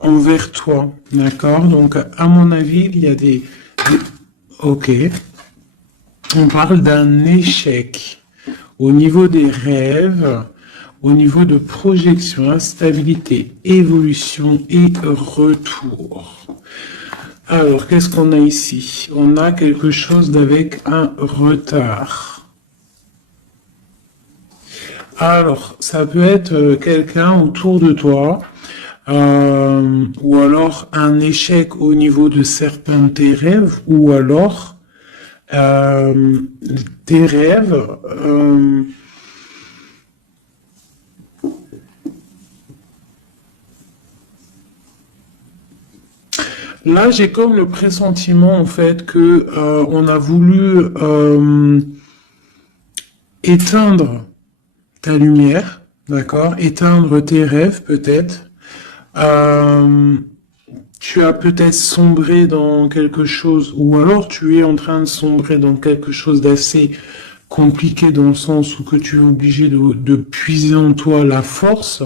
envers toi, d'accord? Donc, à mon avis, il y a Ok. On parle d'un échec au niveau des rêves, au niveau de projection, instabilité, évolution et retour. Alors, qu'est-ce qu'on a ici? On a quelque chose d'avec un retard. Alors, ça peut être quelqu'un autour de toi, ou alors un échec au niveau de certains de tes rêves, ou alors euh, tes rêves. Là, j'ai comme le pressentiment en fait que on a voulu éteindre ta lumière, d'accord, éteindre tes rêves peut-être. Euh, Tu as peut-être sombré dans quelque chose, ou alors tu es en train de sombrer dans quelque chose d'assez compliqué dans le sens où que tu es obligé de puiser en toi la force,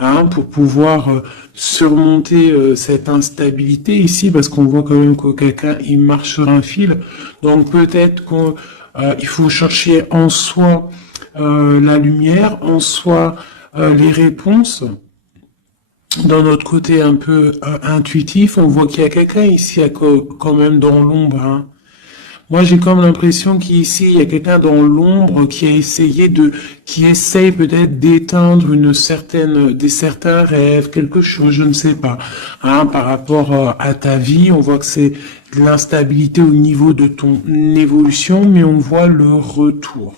hein, pour pouvoir surmonter cette instabilité ici, parce qu'on voit quand même que quelqu'un il marche sur un fil. Donc peut-être qu'il faut chercher en soi la lumière, en soi les réponses. Dans notre côté un peu intuitif, on voit qu'il y a quelqu'un ici quand même dans l'ombre, hein. Moi, j'ai comme l'impression qu'ici, il y a quelqu'un dans l'ombre qui a qui essaye peut-être d'éteindre certains rêves, quelque chose, je ne sais pas, hein, par rapport à ta vie. On voit que c'est de l'instabilité au niveau de ton évolution, mais on voit le retour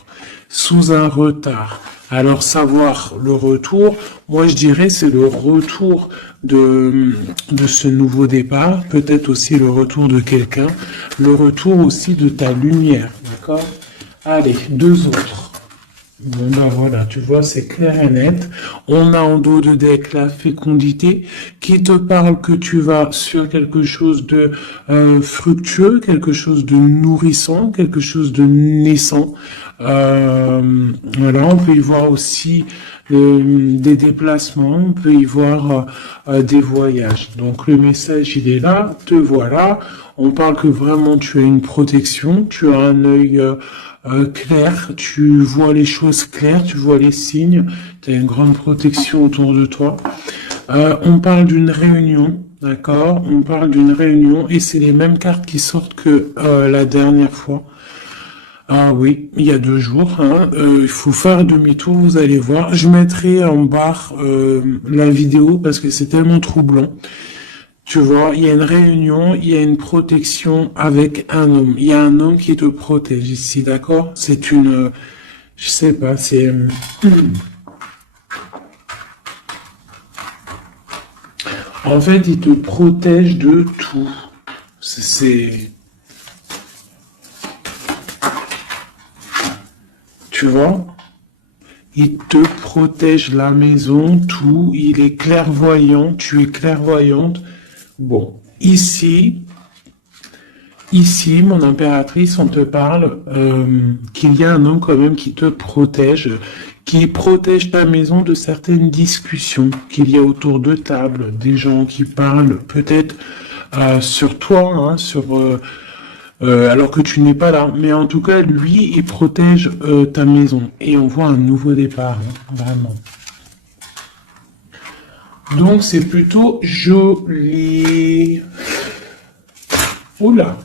sous un retard. Alors savoir le retour, moi je dirais c'est le retour de ce nouveau départ, peut-être aussi le retour de quelqu'un, le retour aussi de ta lumière, d'accord? Allez, deux autres. Bon ben voilà, tu vois, c'est clair et net. On a en dos de deck la fécondité qui te parle que tu vas sur quelque chose de fructueux, quelque chose de nourrissant, quelque chose de naissant. Voilà, on peut y voir aussi des déplacements, on peut y voir des voyages. Donc le message il est là, te voilà. On parle que vraiment tu as une protection, tu as un œil clair, tu vois les choses claires, tu vois les signes, tu as une grande protection autour de toi. On parle d'une réunion, d'accord? On parle d'une réunion et c'est les mêmes cartes qui sortent que la dernière fois. Ah oui, il y a 2 jours, hein. Il faut faire demi-tour, vous allez voir. Je mettrai en barre la vidéo parce que c'est tellement troublant. Tu vois, il y a une réunion, il y a une protection avec un homme. Il y a un homme qui te protège ici, d'accord? C'est je sais pas, c'est... En fait, il te protège de tout. C'est... Tu vois? Il te protège la maison, tout. Il est clairvoyant, tu es clairvoyante. Bon, ici, mon impératrice, on te parle qu'il y a un homme quand même qui te protège, qui protège ta maison de certaines discussions qu'il y a autour de table, des gens qui parlent peut-être sur toi, hein, alors que tu n'es pas là. Mais en tout cas, lui, il protège ta maison. Et on voit un nouveau départ, hein, vraiment. Donc c'est plutôt joli. Oula.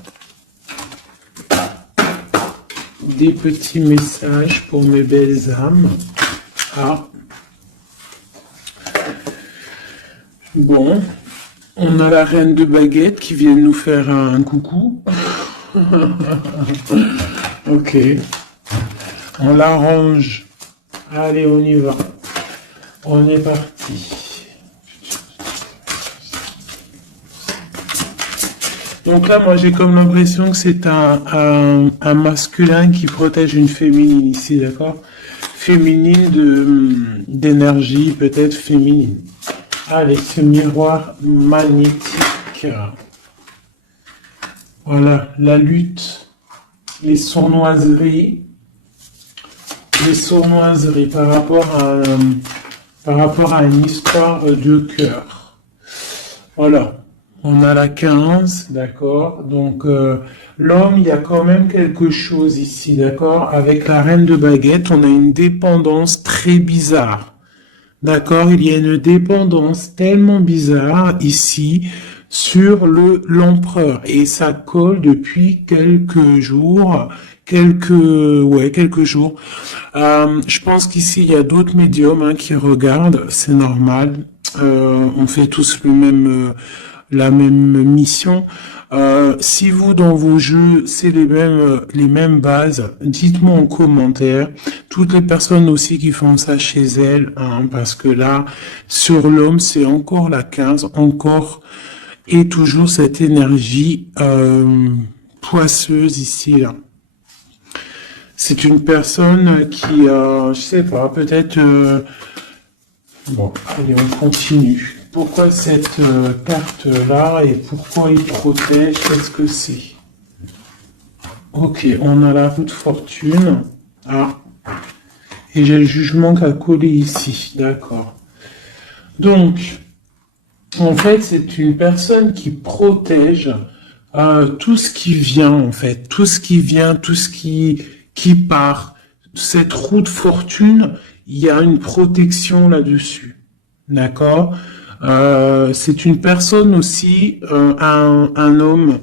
Des petits messages pour mes belles âmes. Ah. Bon. On a la reine de baguette qui vient nous faire un coucou. Ok. On l'arrange. Allez, on y va. On est parti. Donc là, moi, j'ai comme l'impression que c'est un masculin qui protège une féminine ici, d'accord? Féminine d'énergie, peut-être féminine. Allez, ce miroir magnétique. Voilà, la lutte, les sournoiseries par rapport à une histoire de cœur. Voilà. On a la 15, d'accord? Donc, l'homme, il y a quand même quelque chose ici, d'accord? Avec la reine de baguette, on a une dépendance très bizarre. D'accord? Il y a une dépendance tellement bizarre ici sur l'empereur et ça colle depuis quelques jours, quelques jours. Je pense qu'ici il y a d'autres médiums hein, qui regardent, c'est normal. On fait tous la même mission. Si vous dans vos jeux c'est les mêmes bases, dites-moi en commentaire. Toutes les personnes aussi qui font ça chez elles, hein, parce que là sur l'homme c'est encore la 15, encore et toujours cette énergie poisseuse ici là. C'est une personne qui, je sais pas, peut-être. Bon, allez, on continue. Pourquoi cette carte-là et pourquoi il protège? Qu'est-ce que c'est? Ok, on a la roue de fortune. Ah, et j'ai le jugement qui a collé ici. D'accord. Donc, en fait, c'est une personne qui protège tout ce qui vient, en fait. Tout ce qui vient, tout ce qui part. Cette roue de fortune, il y a une protection là-dessus. D'accord? C'est une personne aussi, un homme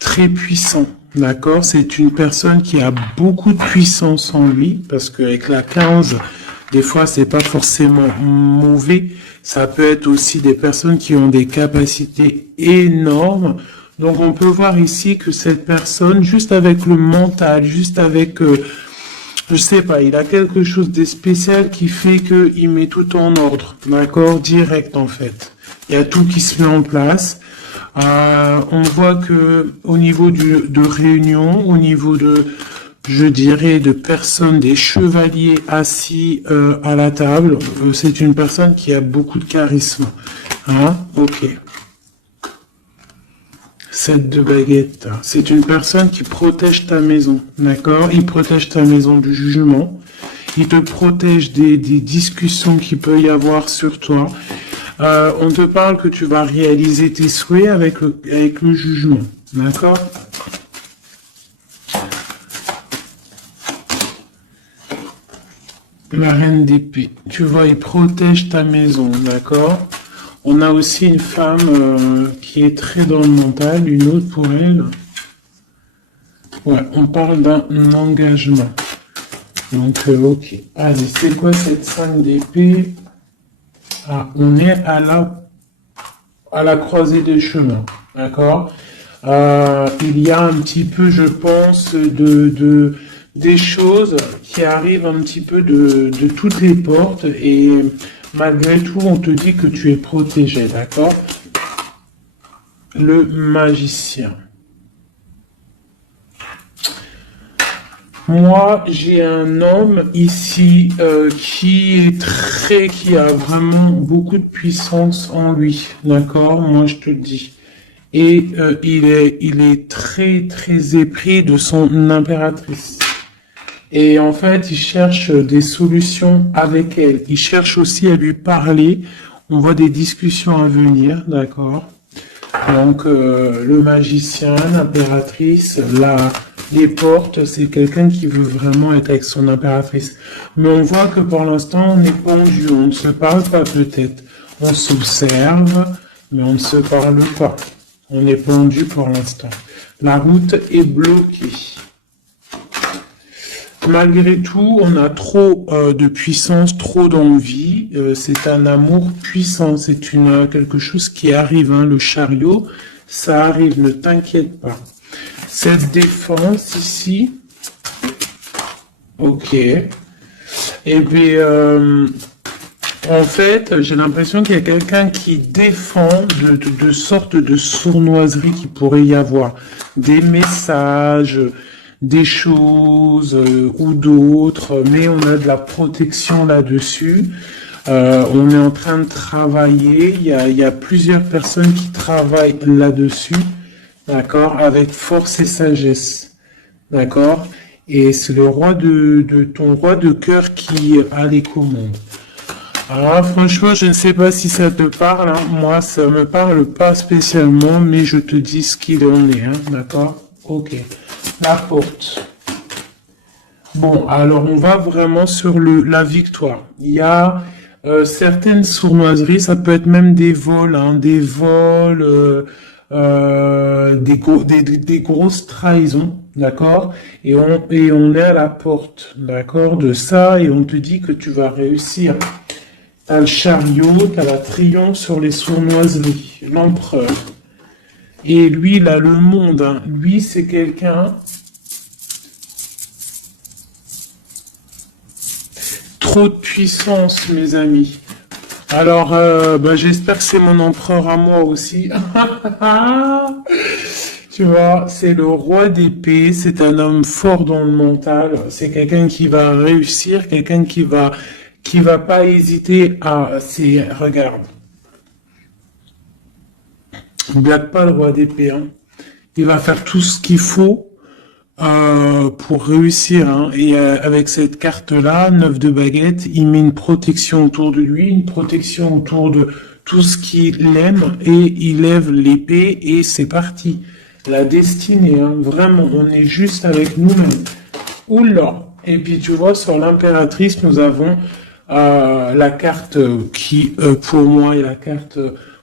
très puissant. D'accord? C'est une personne qui a beaucoup de puissance en lui, parce qu'avec la 15, des fois, c'est pas forcément mauvais. Ça peut être aussi des personnes qui ont des capacités énormes. Donc, on peut voir ici que cette personne, juste avec le mental, juste avec, je sais pas, il a quelque chose de spécial qui fait qu'il met tout en ordre. D'accord? Direct, en fait. Il y a tout qui se met en place. On voit que au niveau de réunion, au niveau de, je dirais, de personnes, des chevaliers assis à la table, c'est une personne qui a beaucoup de charisme. Hein? Ok. 7 de baguette. C'est une personne qui protège ta maison. D'accord? Il protège ta maison du jugement. Il te protège des discussions qu'il peut y avoir sur toi. On te parle que tu vas réaliser tes souhaits avec le jugement. D'accord? La reine d'épée. Tu vois, il protège ta maison. D'accord? On a aussi une femme qui est très dans le mental, une autre pour elle. Ouais, on parle d'un engagement. Donc, ok. Allez, c'est quoi cette 5 d'épée? Ah, on est à la croisée des chemins, d'accord? Il y a un petit peu, je pense, des choses qui arrivent un petit peu de toutes les portes et malgré tout, on te dit que tu es protégé, d'accord? Le magicien. Moi, j'ai un homme ici qui a vraiment beaucoup de puissance en lui, d'accord? Moi, je te le dis. Et il est très très épris de son impératrice. Et en fait, il cherche des solutions avec elle. Il cherche aussi à lui parler. On voit des discussions à venir, d'accord? Donc, le magicien, l'impératrice, les portes, c'est quelqu'un qui veut vraiment être avec son impératrice. Mais on voit que pour l'instant, on est pendu, on ne se parle pas peut-être. On s'observe, mais on ne se parle pas. On est pendu pour l'instant. La route est bloquée. Malgré tout, on a trop de puissance, trop d'envie. C'est un amour puissant. C'est quelque chose qui arrive. Hein. Le chariot, ça arrive. Ne t'inquiète pas. Cette défense ici. Ok. Et puis, en fait, j'ai l'impression qu'il y a quelqu'un qui défend de sortes de sournoiseries qu'il pourrait y avoir. Des messages, des choses ou d'autres, mais on a de la protection là-dessus. On est en train de travailler. Il y a plusieurs personnes qui travaillent là-dessus, d'accord, avec force et sagesse, d'accord. Et c'est le roi ton roi de cœur qui a les commandes. Ah, franchement, je ne sais pas si ça te parle, hein. Moi, ça me parle pas spécialement, mais je te dis ce qu'il en est, hein. D'accord? Ok. La porte. Bon, alors on va vraiment sur la victoire. Il y a certaines sournoiseries, ça peut être même des vols, hein, des vols, des grosses trahisons, d'accord? Et on est à la porte, d'accord, de ça, et on te dit que tu vas réussir. T'as le chariot, t'as la triomphe sur les sournoiseries, l'empereur. Et lui, il a le monde, hein. Lui, c'est quelqu'un. Trop de puissance, mes amis. Alors, bah, j'espère que c'est mon empereur à moi aussi. Tu vois, c'est le roi d'épée, c'est un homme fort dans le mental, c'est quelqu'un qui va réussir, quelqu'un qui va pas hésiter regarde, ne blague pas le roi d'épée, hein. Il va faire tout ce qu'il faut pour réussir, hein. Et avec cette carte-là, 9 de baguette, il met une protection autour de lui, une protection autour de tout ce qu'il aime, et il lève l'épée, et c'est parti. La destinée, hein, vraiment, on est juste avec nous-mêmes. Oula! Et puis tu vois, sur l'impératrice, nous avons la carte qui, pour moi, est la carte...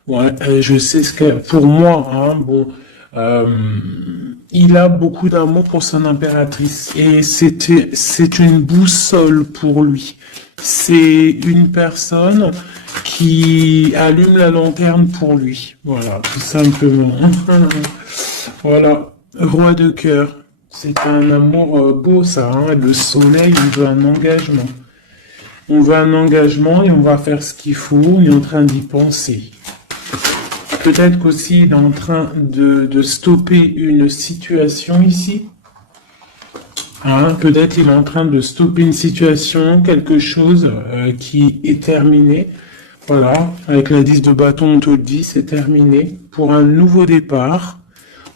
ouais, je sais ce que... Pour moi, hein, bon... Euh, il a beaucoup d'amour pour son impératrice et c'est une boussole pour lui. C'est une personne qui allume la lanterne pour lui. Voilà, tout simplement. Voilà, roi de cœur. C'est un amour beau, ça, hein. Le soleil, il veut un engagement. On veut un engagement et on va faire ce qu'il faut. On est en train d'y penser. Peut-être qu'aussi il est en train de stopper une situation ici. Hein, peut-être il est en train de stopper une situation, quelque chose qui est terminé. Voilà, avec la 10 de bâton, on te le dit, c'est terminé. Pour un nouveau départ,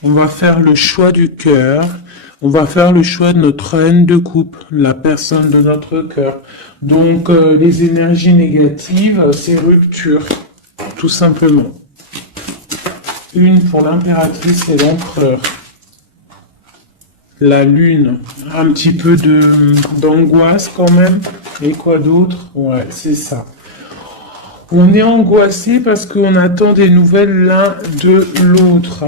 on va faire le choix du cœur. On va faire le choix de notre reine de coupe, la personne de notre cœur. Donc les énergies négatives, c'est rupture, tout simplement. Une pour l'impératrice et l'empereur. La lune, un petit peu d'angoisse quand même. Et quoi d'autre? Ouais, c'est ça. On est angoissé parce qu'on attend des nouvelles l'un de l'autre.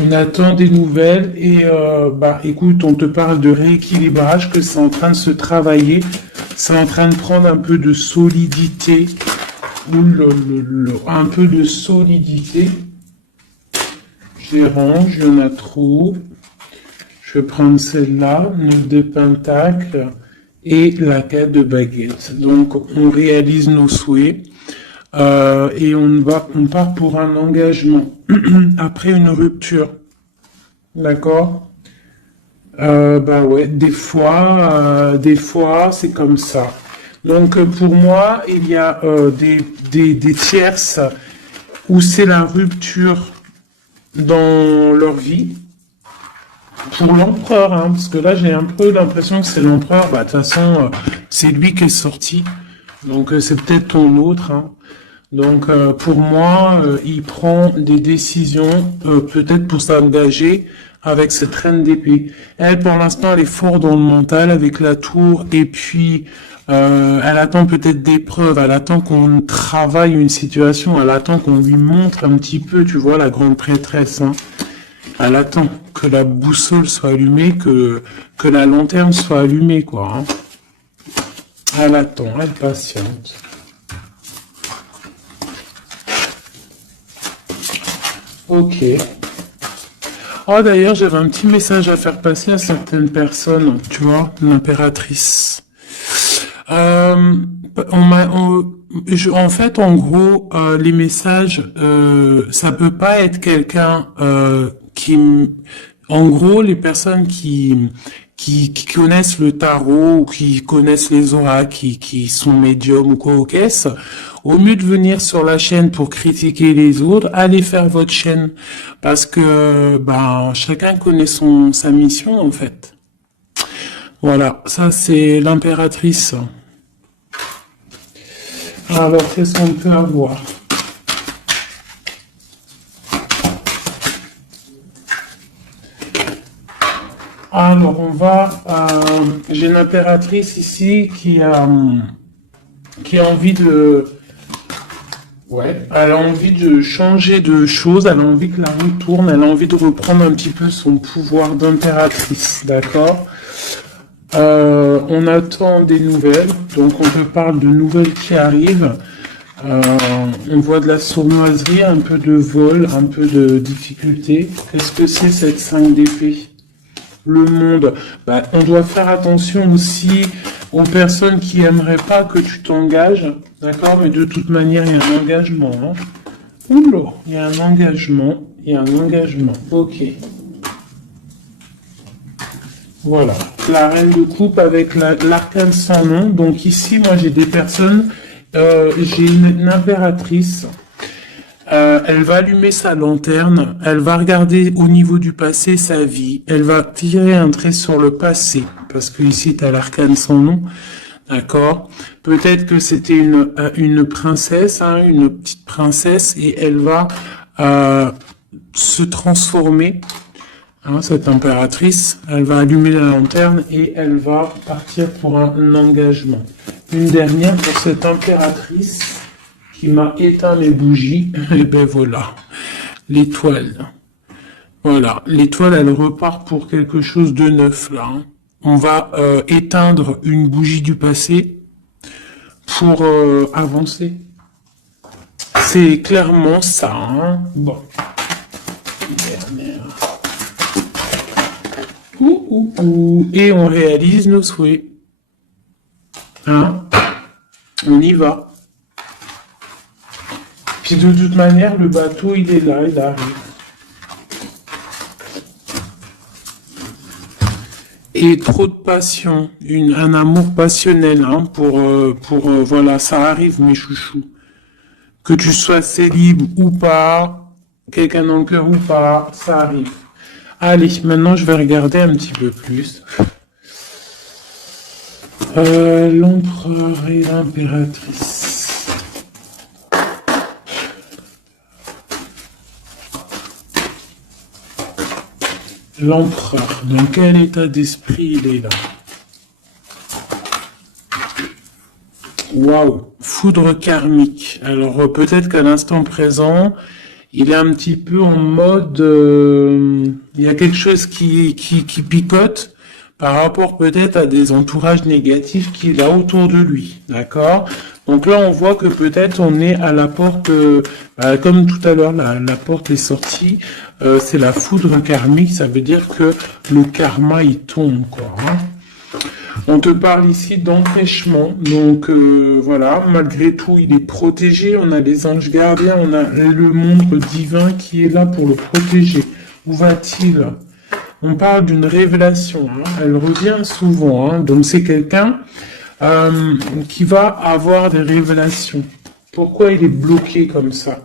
On attend des nouvelles et bah écoute, on te parle de rééquilibrage, que c'est en train de se travailler. C'est en train de prendre un peu de solidité. Un peu de solidité. Je les range, il y en a trop. Je vais prendre celle-là, 9 de pentacle et la 4 de baguette. Donc on réalise nos souhaits et on part pour un engagement après une rupture. D'accord? Bah ouais, des fois c'est comme ça. Donc pour moi, il y a des tierces où c'est la rupture dans leur vie. Pour l'empereur, hein, parce que là j'ai un peu l'impression que c'est l'empereur. Bah de toute façon, c'est lui qui est sorti. Donc c'est peut-être ton autre, hein. Donc pour moi, il prend des décisions peut-être pour s'engager avec cette reine d'épée. Elle, pour l'instant, elle est forte dans le mental avec la tour et puis elle attend peut-être des preuves, elle attend qu'on travaille une situation, elle attend qu'on lui montre un petit peu, tu vois, la grande prêtresse, hein. Elle attend que la boussole soit allumée, que la lanterne soit allumée, quoi, hein. Elle attend, elle patiente. Ok. Oh, d'ailleurs, j'avais un petit message à faire passer à certaines personnes, tu vois, l'impératrice. En fait, en gros, les messages, ça peut pas être quelqu'un en gros, les personnes qui connaissent le tarot ou qui connaissent les oracles, qui sont médiums ou quoi au caisse, au mieux de venir sur la chaîne pour critiquer les autres, allez faire votre chaîne parce que ben chacun connaît sa mission en fait. Voilà, ça c'est l'impératrice. Alors, qu'est-ce qu'on peut avoir? Alors, on va... j'ai une impératrice ici qui a envie de... Ouais, elle a envie de changer de choses, elle a envie que la roue tourne, elle a envie de reprendre un petit peu son pouvoir d'impératrice, d'accord? On attend des nouvelles, donc on te parle de nouvelles qui arrivent. On voit de la sournoiserie, un peu de vol, un peu de difficulté. Qu'est-ce que c'est cette 5 d'épée? Le monde. Bah, on doit faire attention aussi aux personnes qui aimeraient pas que tu t'engages, d'accord? Mais de toute manière, il y a un engagement. Hein. Oula, il y a un engagement, Ok. Voilà, la reine de coupe avec l'arcane sans nom. Donc ici, moi, j'ai des personnes, j'ai une impératrice. Elle va allumer sa lanterne, elle va regarder au niveau du passé sa vie, elle va tirer un trait sur le passé, parce que ici tu as l'arcane sans nom, d'accord? Peut-être que c'était une princesse, hein, une petite princesse, et elle va se transformer, hein, cette impératrice, elle va allumer la lanterne et elle va partir pour un engagement. Une dernière pour cette impératrice qui m'a éteint les bougies, et ben voilà, l'étoile. Voilà, l'étoile, elle repart pour quelque chose de neuf, là. Hein. On va éteindre une bougie du passé pour avancer. C'est clairement ça, hein. Bon. Et on réalise nos souhaits. Hein? On y va. Puis de toute manière, le bateau, il est là, il arrive. Et trop de passion, un amour passionnel, hein, voilà, ça arrive, mes chouchous. Que tu sois célib ou pas, quelqu'un dans le cœur ou pas, ça arrive. Allez, maintenant, je vais regarder un petit peu plus. L'empereur et l'impératrice. L'empereur, dans quel état d'esprit il est là? Waouh, foudre karmique. Alors peut-être qu'à l'instant présent, il est un petit peu en mode... il y a quelque chose qui picote par rapport peut-être à des entourages négatifs qu'il a autour de lui. D'accord? Donc là, on voit que peut-être on est à la porte, comme tout à l'heure, la porte est sortie, c'est la foudre karmique, ça veut dire que le karma, il tombe, quoi. Hein. On te parle ici d'empêchement, donc voilà, malgré tout, il est protégé, on a les anges gardiens, on a le monde divin qui est là pour le protéger. Où va-t-il? On parle d'une révélation, hein. Elle revient souvent, hein. Donc c'est quelqu'un qui va avoir des révélations. Pourquoi il est bloqué comme ça?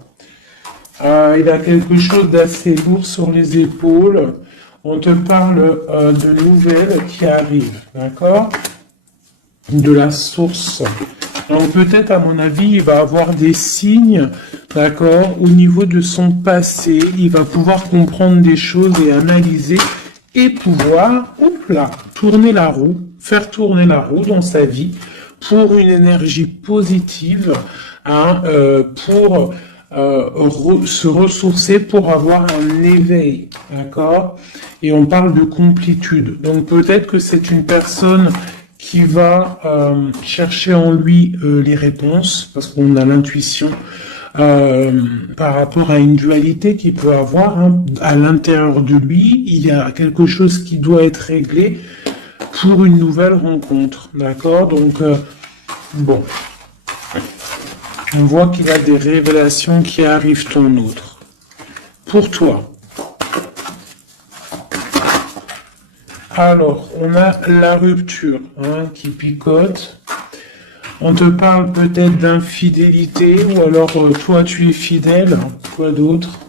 Il a quelque chose d'assez lourd sur les épaules. On te parle de nouvelles qui arrivent, d'accord? De la source. Donc peut-être, à mon avis, il va avoir des signes, d'accord? Au niveau de son passé, il va pouvoir comprendre des choses et analyser et pouvoir, tourner la roue, faire tourner la roue dans sa vie pour une énergie positive, hein, pour se ressourcer, pour avoir un éveil, d'accord? Et on parle de complétude. Donc peut-être que c'est une personne qui va chercher en lui les réponses, parce qu'on a l'intuition par rapport à une dualité qu'il peut avoir, hein, à l'intérieur de lui. Il y a quelque chose qui doit être réglé pour une nouvelle rencontre, d'accord? Donc, bon, on voit qu'il y a des révélations qui arrivent ton autre. Pour toi. Alors, on a la rupture, hein, qui picote. On te parle peut-être d'infidélité, ou alors toi tu es fidèle, quoi d'autre?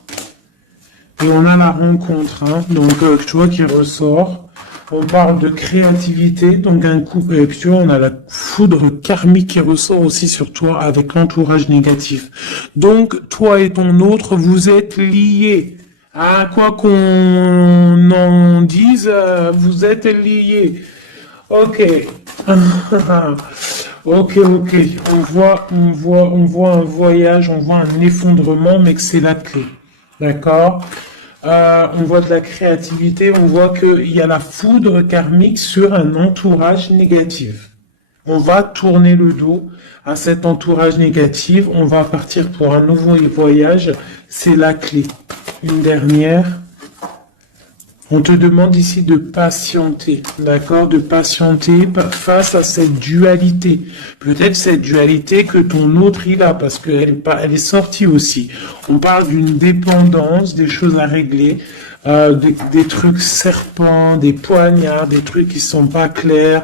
Et on a la rencontre, hein, donc tu vois qui ressort. On parle de créativité, donc un couple, et puis tu vois, on a la foudre karmique qui ressort aussi sur toi avec l'entourage négatif. Donc, toi et ton autre, vous êtes liés. À quoi qu'on en dise, vous êtes liés. Ok. Ok, ok. On voit un voyage, on voit un effondrement, mais que c'est la clé. D'accord? On voit de la créativité, on voit qu'il y a la foudre karmique sur un entourage négatif. On va tourner le dos à cet entourage négatif, on va partir pour un nouveau voyage, c'est la clé. Une dernière. On te demande ici de patienter, d'accord? De patienter face à cette dualité. Peut-être cette dualité que ton autre il a, parce elle est sortie aussi. On parle d'une dépendance, des choses à régler, des trucs serpents, des poignards, des trucs qui sont pas clairs,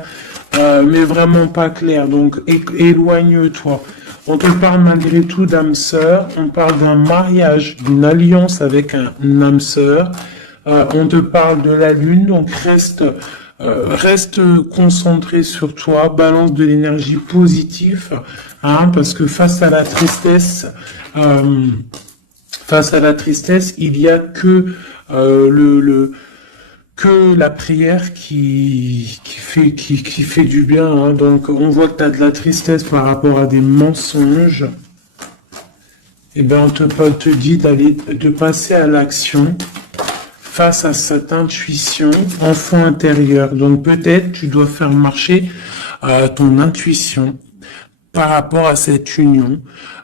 mais vraiment pas clairs. Donc éloigne-toi. On te parle malgré tout d'âme sœur, on parle d'un mariage, d'une alliance avec un âme sœur. On te parle de la lune, donc reste concentré sur toi, balance de l'énergie positive, hein, parce que face à la tristesse, il y a que que la prière qui fait du bien. Hein. Donc on voit que tu as de la tristesse par rapport à des mensonges. Eh bien, on te dit de passer à l'action face à cette intuition enfant intérieur. Donc peut-être tu dois faire marcher ton intuition par rapport à cette union.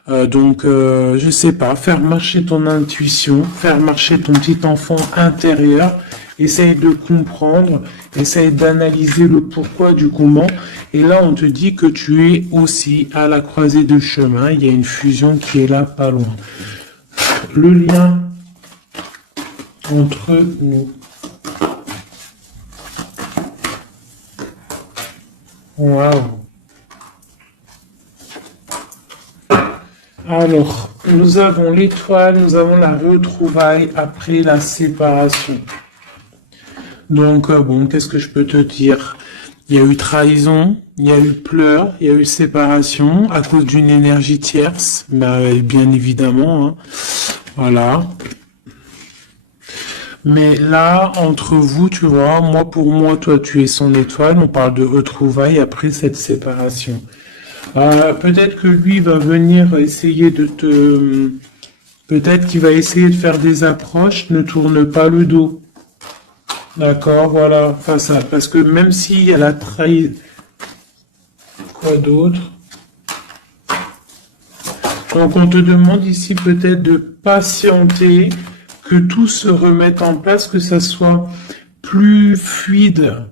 Je sais pas, faire marcher ton intuition, faire marcher ton petit enfant intérieur, essaye de comprendre, essaye d'analyser le pourquoi du comment. Et là, on te dit que tu es aussi à la croisée de chemin. Il y a une fusion qui est là, pas loin. Le lien entre nous. Waouh. Alors, nous avons l'étoile, nous avons la retrouvaille après la séparation. Donc, bon, qu'est-ce que je peux te dire? Il y a eu trahison, il y a eu pleurs, il y a eu séparation à cause d'une énergie tierce, bien évidemment. Hein. Voilà. Mais là, entre vous, tu vois, pour moi, toi, tu es son étoile. On parle de retrouvailles après cette séparation. Peut-être que lui va venir essayer peut-être qu'il va essayer de faire des approches. Ne tourne pas le dos. D'accord, voilà, parce que même s'il y a la trahison... Quoi d'autre? Donc on te demande ici peut-être de patienter, que tout se remette en place, que ça soit plus fluide.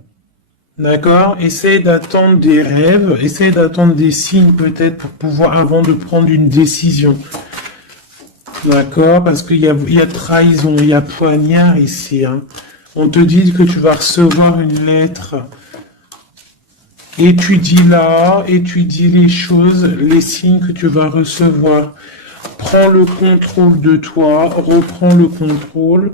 D'accord? Essaye d'attendre des rêves, essaye d'attendre des signes peut-être pour pouvoir, avant de prendre une décision. D'accord? Parce qu'il y a trahison, il y a poignard ici. Hein. On te dit que tu vas recevoir une lettre. Étudie-la, étudie les choses, les signes que tu vas recevoir. Prends le contrôle de toi, reprends le contrôle.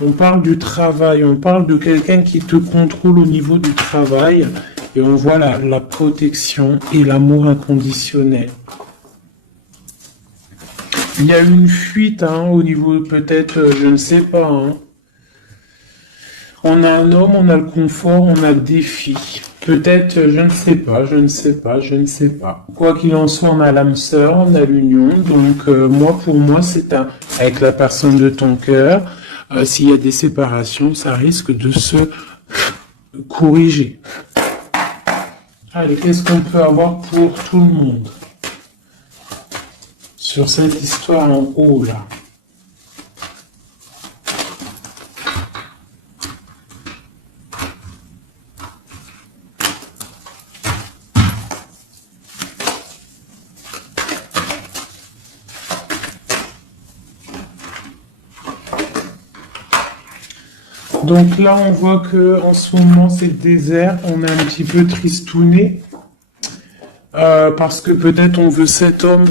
On parle du travail, on parle de quelqu'un qui te contrôle au niveau du travail. Et on voit la protection et l'amour inconditionnel. Il y a une fuite au niveau peut-être, je ne sais pas. Hein. On a un homme, on a le confort, on a le défi. Peut-être, je ne sais pas. Quoi qu'il en soit, on a l'âme sœur, on a l'union. Donc, pour moi, c'est avec la personne de ton cœur. S'il y a des séparations, ça risque de se corriger. Allez, qu'est-ce qu'on peut avoir pour tout le monde sur cette histoire en haut, là? Donc là, on voit que en ce moment, c'est le désert. On est un petit peu tristouné parce que peut-être on veut cet homme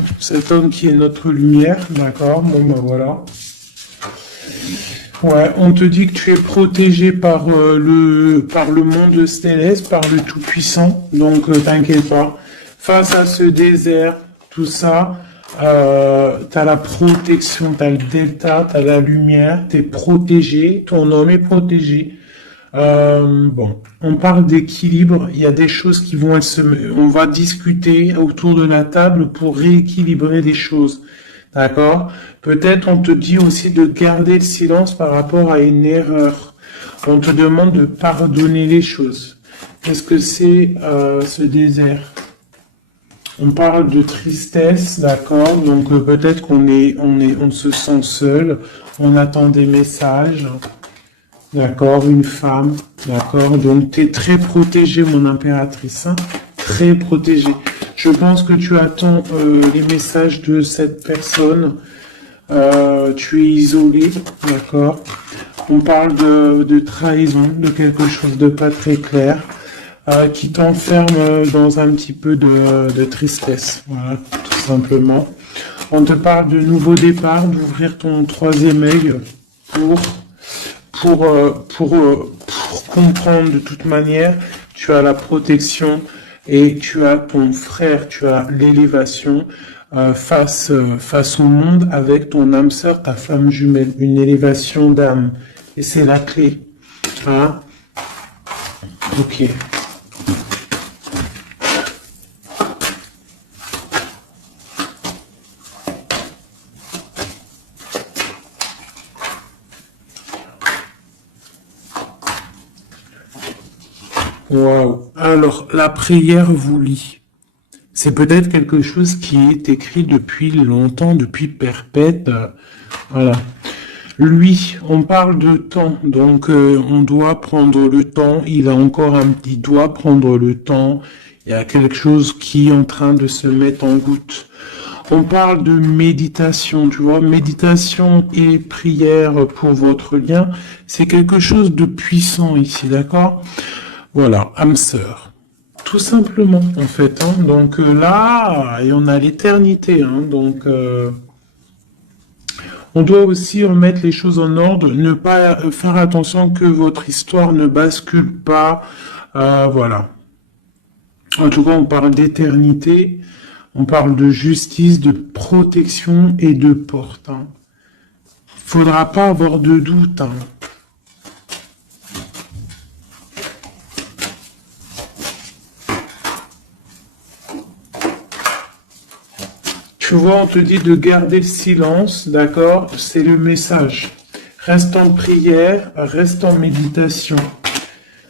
qui est notre lumière, d'accord. Bon, voilà. Ouais, on te dit que tu es protégé par le monde céleste, par le Tout-Puissant, donc t'inquiète pas. Face à ce désert, tout ça, t'as la protection, t'as le delta, t'as la lumière, t'es protégé, ton homme est protégé. Bon, on parle d'équilibre, il y a des choses qui vont on va discuter autour de la table pour rééquilibrer les choses. D'accord? Peut-être on te dit aussi de garder le silence par rapport à une erreur. On te demande de pardonner les choses. Qu'est-ce que c'est ce désert? On parle de tristesse, d'accord? Donc peut-être on se sent seul, on attend des messages, d'accord? Une femme, d'accord? Donc tu es très protégée, mon impératrice, hein? Très protégée. Je pense que tu attends les messages de cette personne. Tu es isolé, d'accord? On parle de trahison, de quelque chose de pas très clair, qui t'enferme dans un petit peu de tristesse, voilà, tout simplement. On te parle de nouveau départ, d'ouvrir ton troisième œil pour comprendre de toute manière, tu as la protection et tu as ton frère, tu as l'élévation face au monde avec ton âme sœur, ta flamme jumelle, une élévation d'âme. Et c'est la clé. Hein? Ok. Wow. Alors, la prière vous lie. C'est peut-être quelque chose qui est écrit depuis longtemps, depuis perpète. Voilà. Lui, on parle de temps, donc on doit prendre le temps. Il doit prendre le temps. Il y a quelque chose qui est en train de se mettre en route. On parle de méditation, tu vois, méditation et prière pour votre lien, c'est quelque chose de puissant ici, d'accord? Voilà, âme sœur. Tout simplement, en fait. Hein. Donc là, et on a l'éternité. Hein. Donc, on doit aussi remettre les choses en ordre, ne pas faire attention que votre histoire ne bascule pas. Voilà. En tout cas, on parle d'éternité, on parle de justice, de protection et de porte. Hein. Faudra pas avoir de doute. Hein. Tu vois, on te dit de garder le silence, d'accord? C'est le message. Reste en prière, reste en méditation.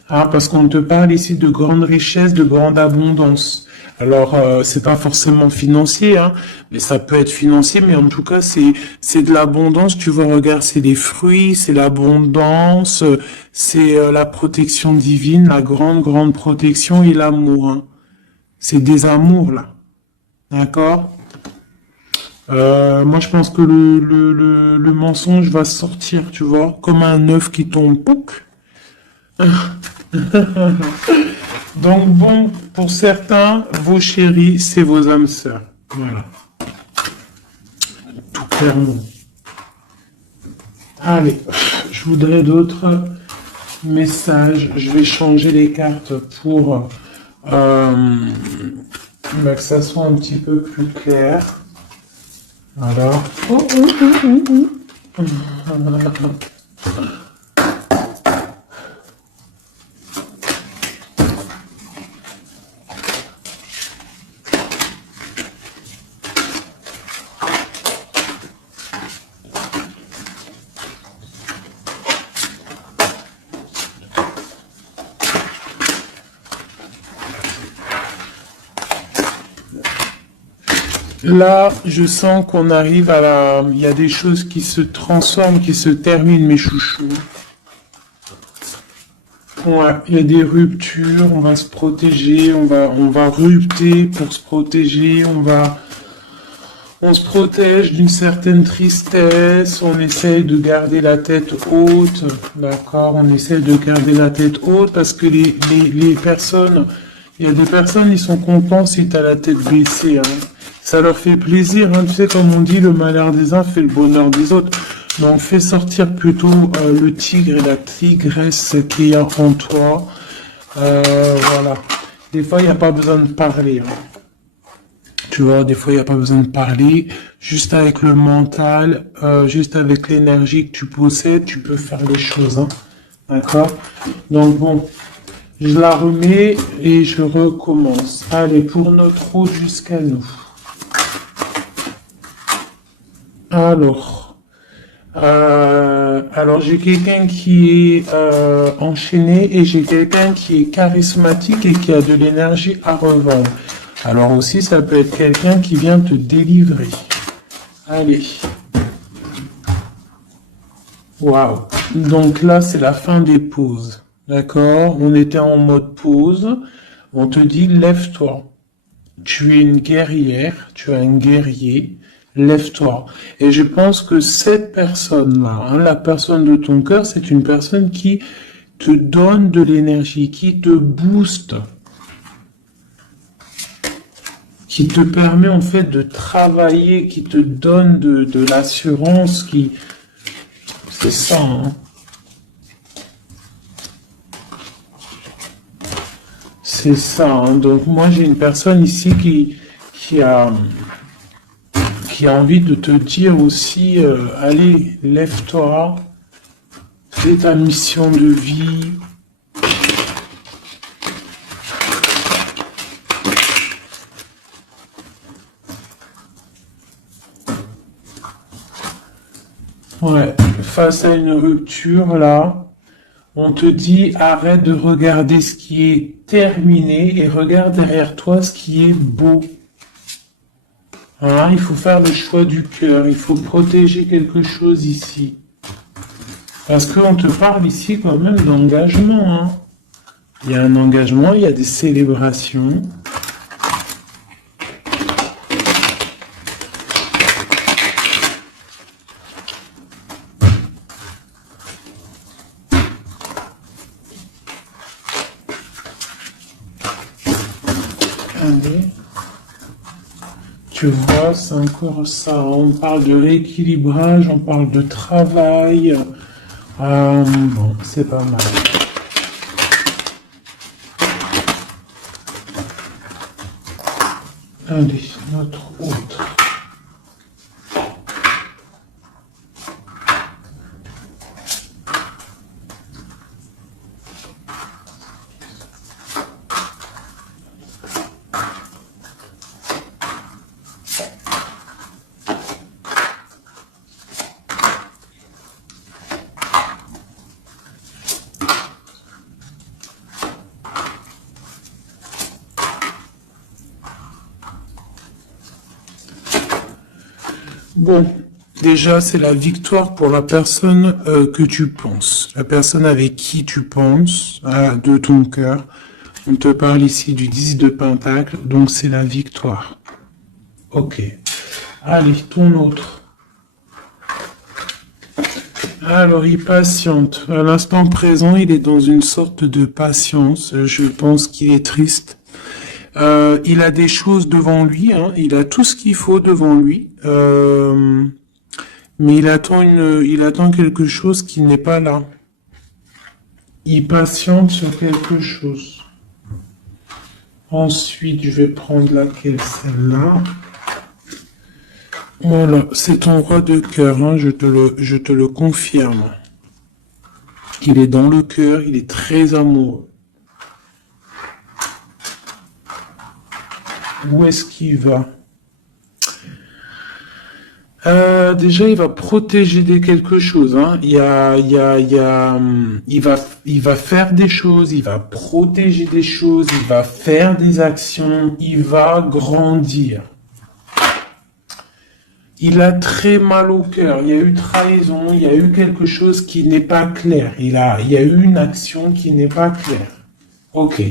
Ah, parce qu'on te parle ici de grande richesse, de grande abondance. Alors, c'est pas forcément financier, hein, mais ça peut être financier, mais en tout cas, c'est de l'abondance. Tu vois, regarde, c'est des fruits, c'est l'abondance, c'est la protection divine, la grande, grande protection et l'amour. Hein. C'est des amours, là. D'accord? Moi, je pense que le mensonge va sortir, tu vois, comme un œuf qui tombe. Pouc. Donc bon, pour certains, vos chéris, c'est vos âmes sœurs. Voilà. Tout clairement. Allez, je voudrais d'autres messages. Je vais changer les cartes pour que ça soit un petit peu plus clair. Alors. Là, je sens qu'on arrive à la... Il y a des choses qui se transforment, qui se terminent, mes chouchous. Ouais, il y a des ruptures, on va se protéger, on va rupter pour se protéger, on se protège d'une certaine tristesse, on essaye de garder la tête haute, d'accord? On essaye de garder la tête haute parce que les personnes, il y a des personnes, ils sont contents si tu as la tête baissée, hein. Ça leur fait plaisir, hein. Tu sais, comme on dit, le malheur des uns fait le bonheur des autres. Donc fais sortir plutôt le tigre et la tigresse qu'il y a en toi. Voilà. Des fois, il n'y a pas besoin de parler. Hein. Tu vois, des fois, il n'y a pas besoin de parler. Juste avec le mental, juste avec l'énergie que tu possèdes, tu peux faire les choses. Hein. D'accord? Donc bon, je la remets et je recommence. Allez, pour notre route jusqu'à nous. Alors j'ai quelqu'un qui est enchaîné et j'ai quelqu'un qui est charismatique et qui a de l'énergie à revendre. Alors aussi, ça peut être quelqu'un qui vient te délivrer. Allez. Waouh. Donc là, c'est la fin des pauses. D'accord? On était en mode pause. On te dit, lève-toi. Tu es une guerrière, tu es un guerrier. Lève-toi. Et je pense que cette personne-là, hein, la personne de ton cœur, c'est une personne qui te donne de l'énergie, qui te booste, qui te permet en fait de travailler, qui te donne de l'assurance, qui... C'est ça, hein. C'est ça, hein. Donc moi j'ai une personne ici qui a envie de te dire aussi, allez, lève-toi, fais ta mission de vie. Ouais, face à une rupture, là, on te dit, arrête de regarder ce qui est terminé et regarde derrière toi ce qui est beau. Hein, il faut faire le choix du cœur, il faut protéger quelque chose ici. Parce qu'on te parle ici quand même d'engagement. Hein. Il y a un engagement, il y a des célébrations. Allez. Tu vois, c'est encore ça. On parle de rééquilibrage, on parle de travail. Bon, c'est pas mal. Allez, notre autre. Bon, déjà, c'est la victoire pour la personne que tu penses, la personne avec qui tu penses, de ton cœur. On te parle ici du 10 de Pentacle, donc c'est la victoire. Ok. Allez, ton autre. Alors, il patiente. À l'instant présent, il est dans une sorte de patience. Je pense qu'il est triste. Il a des choses devant lui, hein. Il a tout ce qu'il faut devant lui, mais il attend quelque chose qui n'est pas là. Il patiente sur quelque chose. Ensuite, je vais prendre laquelle, celle-là. Voilà, c'est ton roi de cœur, hein, je te le confirme. Il est dans le cœur, il est très amoureux. Où est-ce qu'il va? Déjà, il va protéger quelque chose. Hein. Il va faire des choses, il va protéger des choses, il va faire des actions, il va grandir. Il a très mal au cœur. Il y a eu trahison, il y a eu quelque chose qui n'est pas clair. Il y a eu une action qui n'est pas claire. Ok.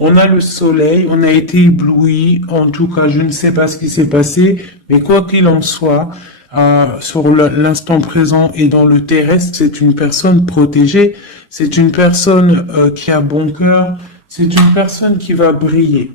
On a le soleil, on a été ébloui. En tout cas, je ne sais pas ce qui s'est passé, mais quoi qu'il en soit, sur l'instant présent et dans le terrestre, c'est une personne protégée. C'est une personne qui a bon cœur. C'est une personne qui va briller.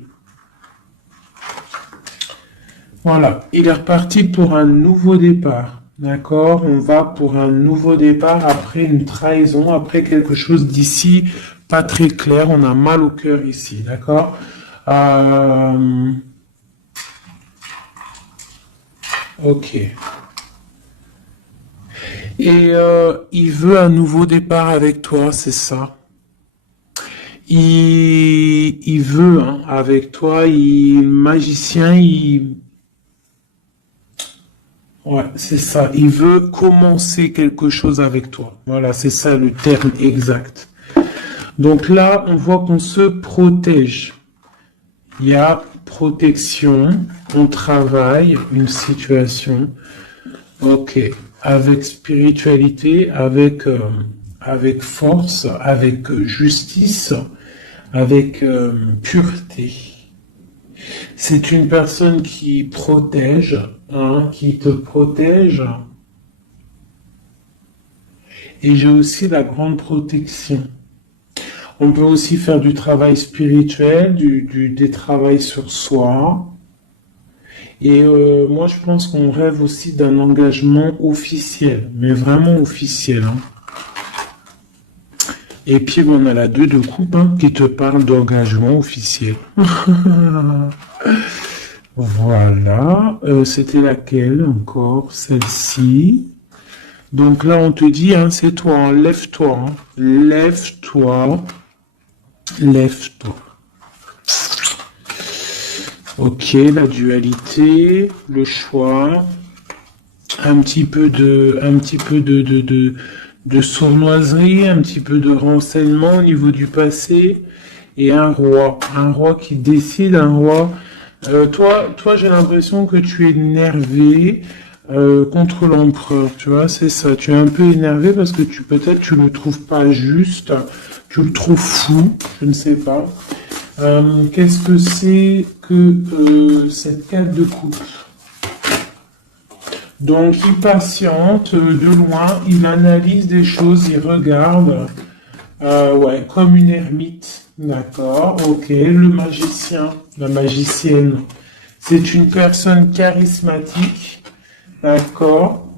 Voilà, il est reparti pour un nouveau départ. d'accord? On va pour un nouveau départ après une trahison, après quelque chose d'ici pas très clair. On a mal au cœur ici, d'accord? Euh, ok. Et il veut un nouveau départ avec toi, c'est ça? Il veut hein, avec toi, magicien, ouais, c'est ça. Il veut commencer quelque chose avec toi. Voilà, c'est ça le terme exact. Donc là, on voit qu'on se protège. Il y a protection, on travaille, une situation. Ok, avec spiritualité, avec force, avec justice, avec pureté. C'est une personne qui protège, hein, qui te protège. Et j'ai aussi la grande protection. On peut aussi faire du travail spirituel, des travails sur soi. Et moi, je pense qu'on rêve aussi d'un engagement officiel, mais vraiment officiel. Hein. Et puis, on a la 2 de coupe hein, qui te parle d'engagement officiel. Voilà. C'était laquelle encore? Celle-ci. Donc là, on te dit, hein, c'est toi, hein, lève-toi. Hein. Lève-toi. Lève-toi. Ok, la dualité, le choix, un petit peu de sournoiserie, un petit peu de renseignement au niveau du passé, et un roi qui décide, un roi. Toi, j'ai l'impression que tu es énervé contre l'empereur, tu vois, c'est ça. Tu es un peu énervé parce que peut-être tu le trouves pas juste, tu le trouves fou, je ne sais pas. Qu'est-ce que c'est que cette 4 de coupe? Donc, il patiente de loin, il analyse des choses, il regarde, ouais, comme une ermite, d'accord, ok. Le magicien, la magicienne, c'est une personne charismatique, d'accord.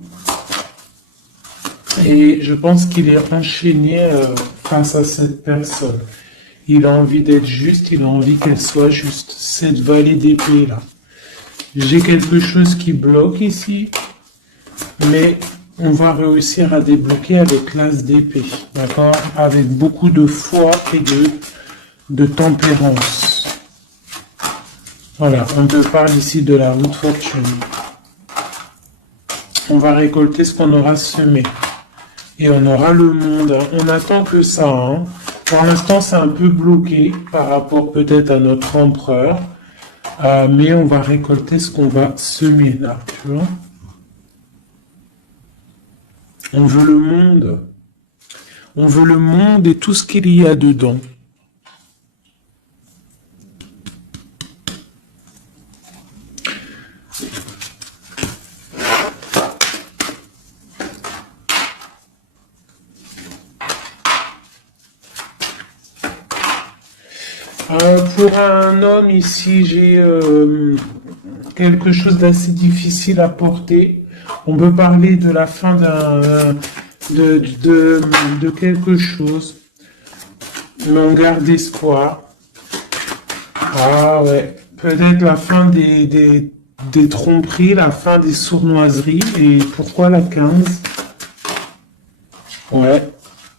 Et je pense qu'il est enchaîné face à cette personne. Il a envie d'être juste, il a envie qu'elle soit juste. Cette vallée d'épée là. J'ai quelque chose qui bloque ici, mais on va réussir à débloquer avec l'as d'épée, d'accord? Avec beaucoup de foi et de tempérance. Voilà, on te parle ici de la route fortune. On va récolter ce qu'on aura semé. Et on aura le monde. On n'attend que ça. Hein. Pour l'instant, c'est un peu bloqué par rapport peut-être à notre empereur. Mais on va récolter ce qu'on va semer là, tu vois. On veut le monde. On veut le monde et tout ce qu'il y a dedans. Pour un homme ici, j'ai quelque chose d'assez difficile à porter. On peut parler de la fin de quelque chose, mais on garde espoir. Ah ouais, peut-être la fin des tromperies, la fin des sournoiseries. Et pourquoi la 15? Ouais,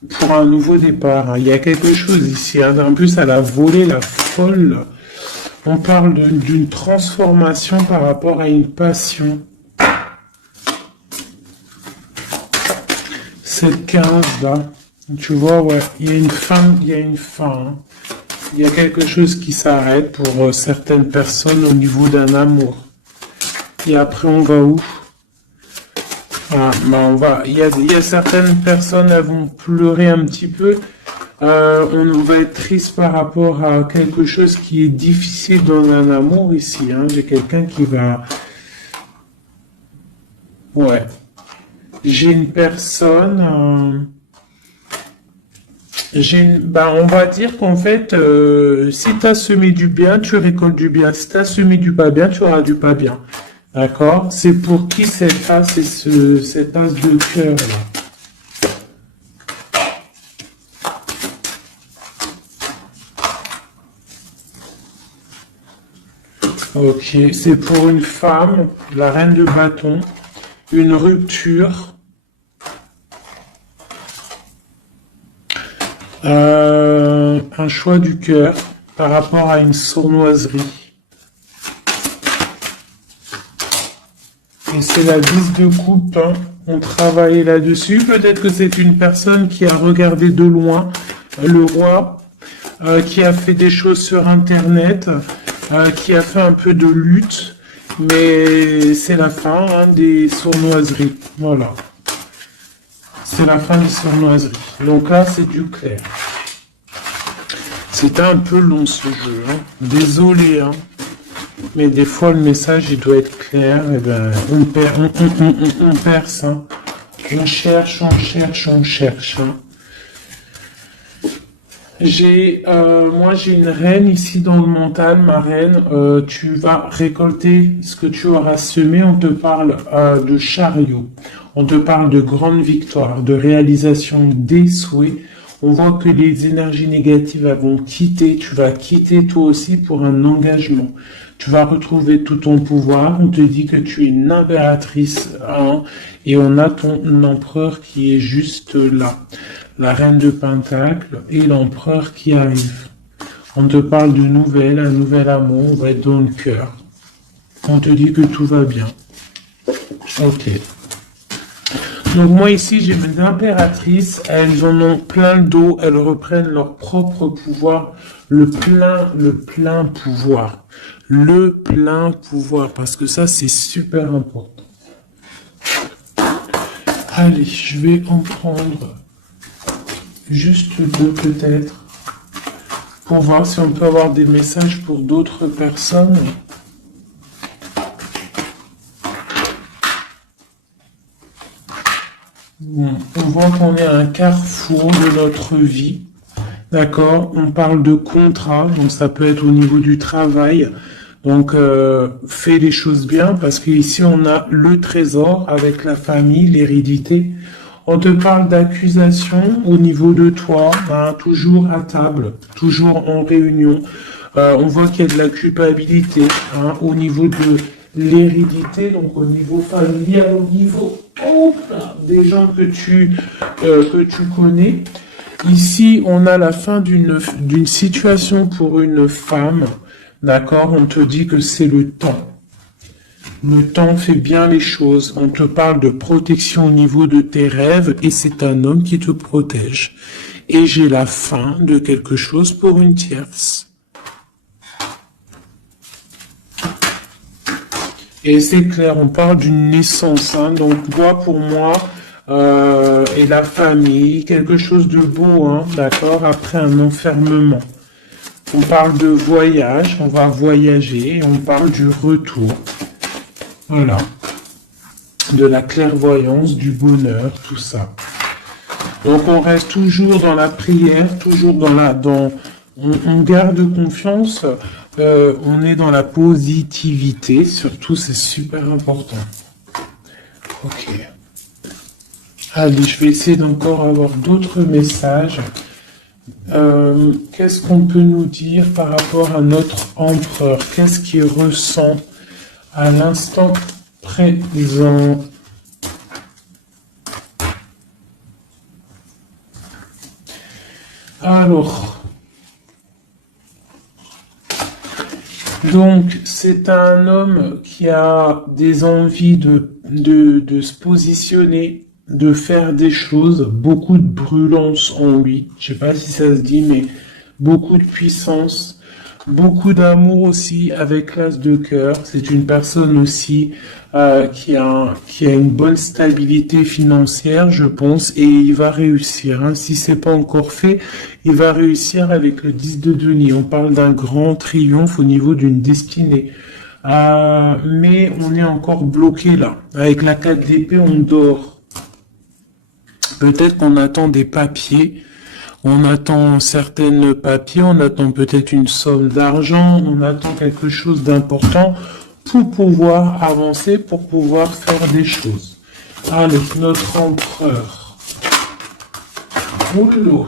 pour un nouveau départ. Hein. Il y a quelque chose ici. Hein. En plus, elle a volé la folle. On parle d'une transformation par rapport à une passion. Cette 15 là, tu vois, ouais, il y a une fin, il y a une fin. Hein. Il y a quelque chose qui s'arrête pour certaines personnes au niveau d'un amour. Et après, on va où? Ah, ben il y a certaines personnes, elles vont pleurer un petit peu. On va être triste par rapport à quelque chose qui est difficile dans un amour ici. Hein. J'ai quelqu'un qui va... Ouais. J'ai une personne... on va dire qu'en fait, si tu as semé du bien, tu récoltes du bien. Si tu as semé du pas bien, tu auras du pas bien. D'accord? C'est pour qui cet as et cet as de cœur là? Ok, c'est pour une femme, la reine de bâton, une rupture, un choix du cœur par rapport à une sournoiserie. Et c'est la 10 de coupe, hein. On travaille là-dessus. Peut-être que c'est une personne qui a regardé de loin le roi, qui a fait des choses sur Internet, qui a fait un peu de lutte, mais c'est la fin hein, des sournoiseries. Voilà. C'est la fin des sournoiseries. Donc là, c'est du clair. C'était un peu long ce jeu. Hein. Désolé, hein. Mais des fois, le message, il doit être clair. Et ben, on perce. Hein. On cherche, on cherche, on cherche. Hein. Moi, j'ai une reine ici dans le mental, ma reine. Tu vas récolter ce que tu auras semé. On te parle de chariot. On te parle de grande victoire, de réalisation des souhaits. On voit que les énergies négatives vont quitter. Tu vas quitter toi aussi pour un engagement. Tu vas retrouver tout ton pouvoir. On te dit que tu es une impératrice, hein, et on a ton empereur qui est juste là. La reine de Pentacle et l'empereur qui arrive. On te parle de nouvelles, un nouvel amour, on va être dans le cœur. On te dit que tout va bien. Ok. Donc moi ici j'ai mes impératrices, elles en ont plein le dos, elles reprennent leur propre pouvoir, le plein pouvoir. Le plein pouvoir, parce que ça c'est super important. Allez, je vais en prendre juste deux peut-être, pour voir si on peut avoir des messages pour d'autres personnes. Bon, on voit qu'on est à un carrefour de notre vie, d'accord? On parle de contrat, donc ça peut être au niveau du travail. Donc, fais les choses bien, parce qu'ici, on a le trésor avec la famille, l'hérédité. On te parle d'accusation au niveau de toi, hein, toujours à table, toujours en réunion. On voit qu'il y a de la culpabilité hein, au niveau de l'hérédité, donc au niveau familial, au niveau des gens que tu connais. Ici, on a la fin d'une situation pour une femme. D'accord? On te dit que c'est le temps. Le temps fait bien les choses. On te parle de protection au niveau de tes rêves et c'est un homme qui te protège. Et j'ai la fin de quelque chose pour une tierce. Et c'est clair, on parle d'une naissance. Hein, donc moi, pour moi, et la famille, quelque chose de beau, hein, d'accord, après un enfermement. On parle de voyage, on va voyager, on parle du retour. Voilà. De la clairvoyance, du bonheur, tout ça. Donc on reste toujours dans la prière, toujours on garde confiance, on est dans la positivité, surtout c'est super important. Ok. Allez, je vais essayer d'encore avoir d'autres messages. Qu'est-ce qu'on peut nous dire par rapport à notre empereur? Qu'est-ce qu'il ressent à l'instant présent? Alors, donc c'est un homme qui a des envies de se positionner, de faire des choses, beaucoup de brûlance en lui. Je sais pas si ça se dit, mais beaucoup de puissance, beaucoup d'amour aussi avec l'as de cœur. C'est une personne aussi qui a une bonne stabilité financière, je pense, et il va réussir. Hein. Si c'est pas encore fait, il va réussir avec le 10 de denier. On parle d'un grand triomphe au niveau d'une destinée. Mais on est encore bloqué là. Avec la 4 d'épée, on dort. Peut-être qu'on attend des papiers. On attend certains papiers, on attend peut-être une somme d'argent, on attend quelque chose d'important pour pouvoir avancer, pour pouvoir faire des choses. Allez, notre empereur. Oulou.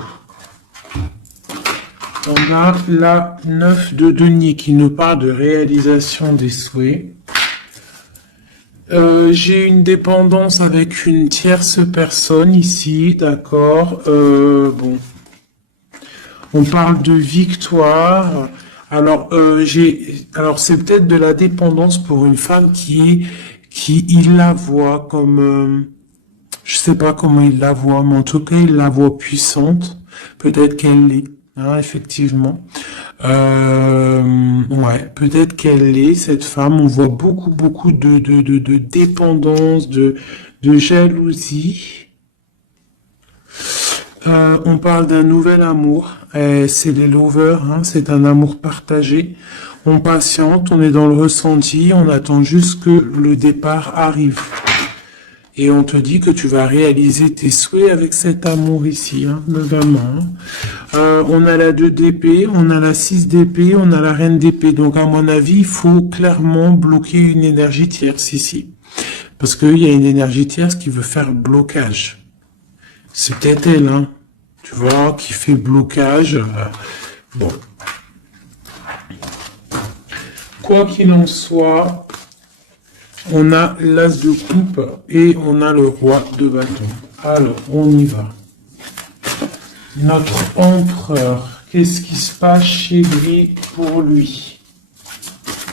On a la 9 de denier qui nous parle de réalisation des souhaits. J'ai une dépendance avec une tierce personne ici, d'accord. Bon, on parle de victoire. Alors, c'est peut-être de la dépendance pour une femme qui il la voit comme, je sais pas comment il la voit, mais en tout cas, il la voit puissante. Peut-être qu'elle l'est, hein, effectivement. Ouais, peut-être qu'elle est, cette femme. On voit beaucoup de dépendance, de jalousie. On parle d'un nouvel amour. C'est les lovers, hein, c'est un amour partagé. On patiente, on est dans le ressenti, on attend juste que le départ arrive. Et on te dit que tu vas réaliser tes souhaits avec cet amour ici, hein, notamment. On a la 2 d'épée, on a la 6 d'épée, on a la reine d'épée. Donc à mon avis, il faut clairement bloquer une énergie tierce ici. Parce qu'il y a une énergie tierce qui veut faire blocage. C'est peut-être elle, hein, tu vois, qui fait blocage. Bon. Quoi qu'il en soit, on a l'as de coupe et on a le roi de bâton. Alors, on y va. Notre empereur, qu'est-ce qui se passe chez lui pour lui?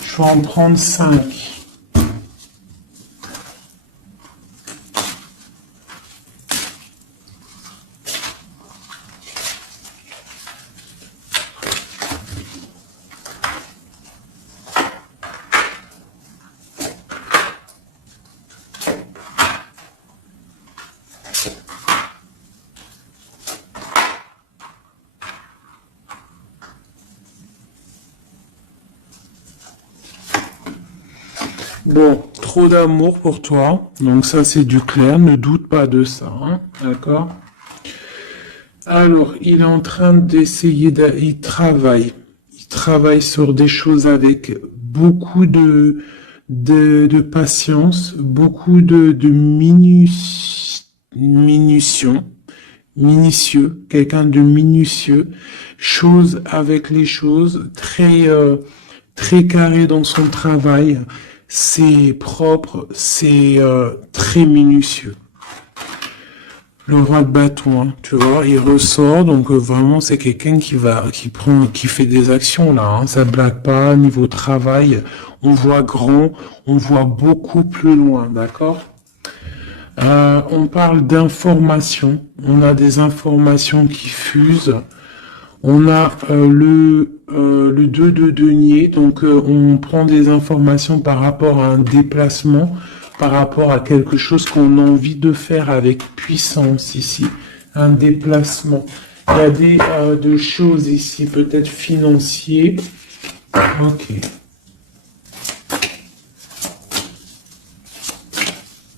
Je vais en prendre 5. Bon, trop d'amour pour toi, donc ça c'est du clair, ne doute pas de ça, hein, d'accord? Alors, il est en train d'essayer, il travaille sur des choses avec beaucoup de patience, beaucoup de minutieux, quelqu'un de minutieux, chose avec les choses, très carré dans son travail. C'est propre, c'est très minutieux. Le roi de bâton, hein, tu vois, il ressort, donc vraiment c'est quelqu'un qui fait des actions là, hein, ça blague pas. Niveau travail, on voit grand, on voit beaucoup plus loin, d'accord. On parle d'informations, on a des informations qui fusent. On a le 2 de denier, donc on prend des informations par rapport à un déplacement, par rapport à quelque chose qu'on a envie de faire avec puissance ici, un déplacement. Il y a des choses ici, peut-être financiers. Ok.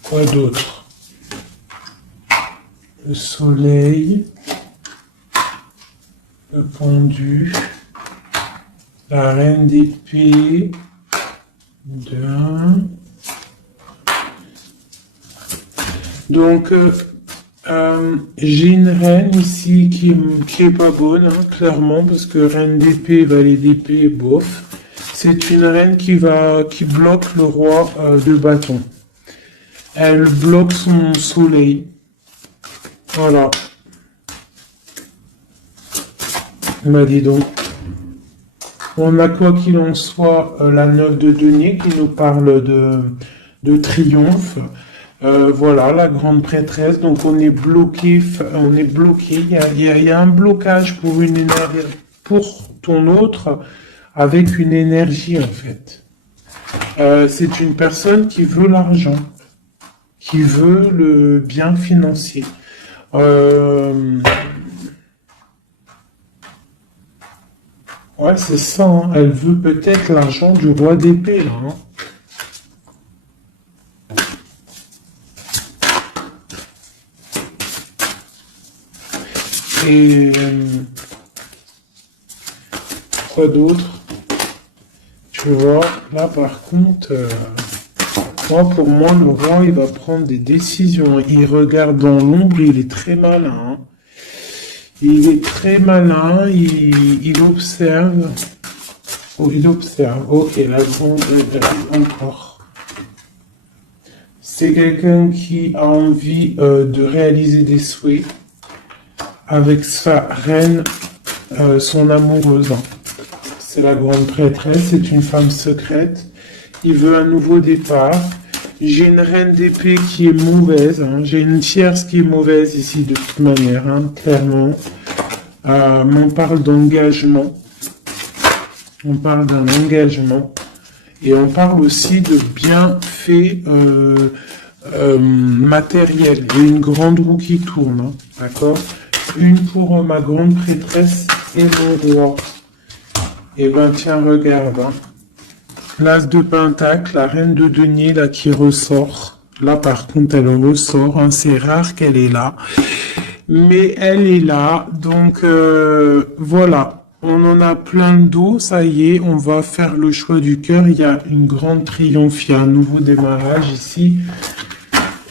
Quoi d'autre? Le soleil. Le pendu, la reine d'épée, 2. Donc, j'ai une reine ici qui est pas bonne, hein, clairement, parce que reine d'épée, valet d'épée, bof. C'est une reine qui bloque le roi de bâton. Elle bloque son soleil. Voilà. Bah dis donc. On a quoi qu'il en soit la 9 de denier qui nous parle de triomphe. Voilà, la grande prêtresse. Donc on est bloqué. Il y a un blocage pour une énergie, pour ton autre, avec une énergie en fait. C'est une personne qui veut l'argent, qui veut le bien financier. Ouais, c'est ça, hein. Elle veut peut-être l'argent du roi d'épée, là, hein. Et quoi d'autre? Tu vois, là par contre, moi, pour moi, le roi, il va prendre des décisions. Il regarde dans l'ombre, il est très malin, hein. Il est très malin, il observe. Oh, il observe. Ok, la grande encore. C'est quelqu'un qui a envie de réaliser des souhaits avec sa reine, son amoureuse, hein. C'est la grande prêtresse, c'est une femme secrète. Il veut un nouveau départ. J'ai une reine d'épée qui est mauvaise, hein. J'ai une tierce qui est mauvaise ici de toute manière, hein, clairement. On parle d'engagement. On parle d'un engagement. Et on parle aussi de bienfaits matériels. Il y a une grande roue qui tourne, hein, d'accord? Une pour ma grande prêtresse et mon roi. Et ben tiens, regarde, hein. L'as de pentacle, la reine de denier là qui ressort. Là par contre elle ressort, hein. C'est rare qu'elle est là. Mais elle est là, donc voilà. On en a plein de dos, ça y est, on va faire le choix du cœur. Il y a une grande triomphe, il y a un nouveau démarrage ici.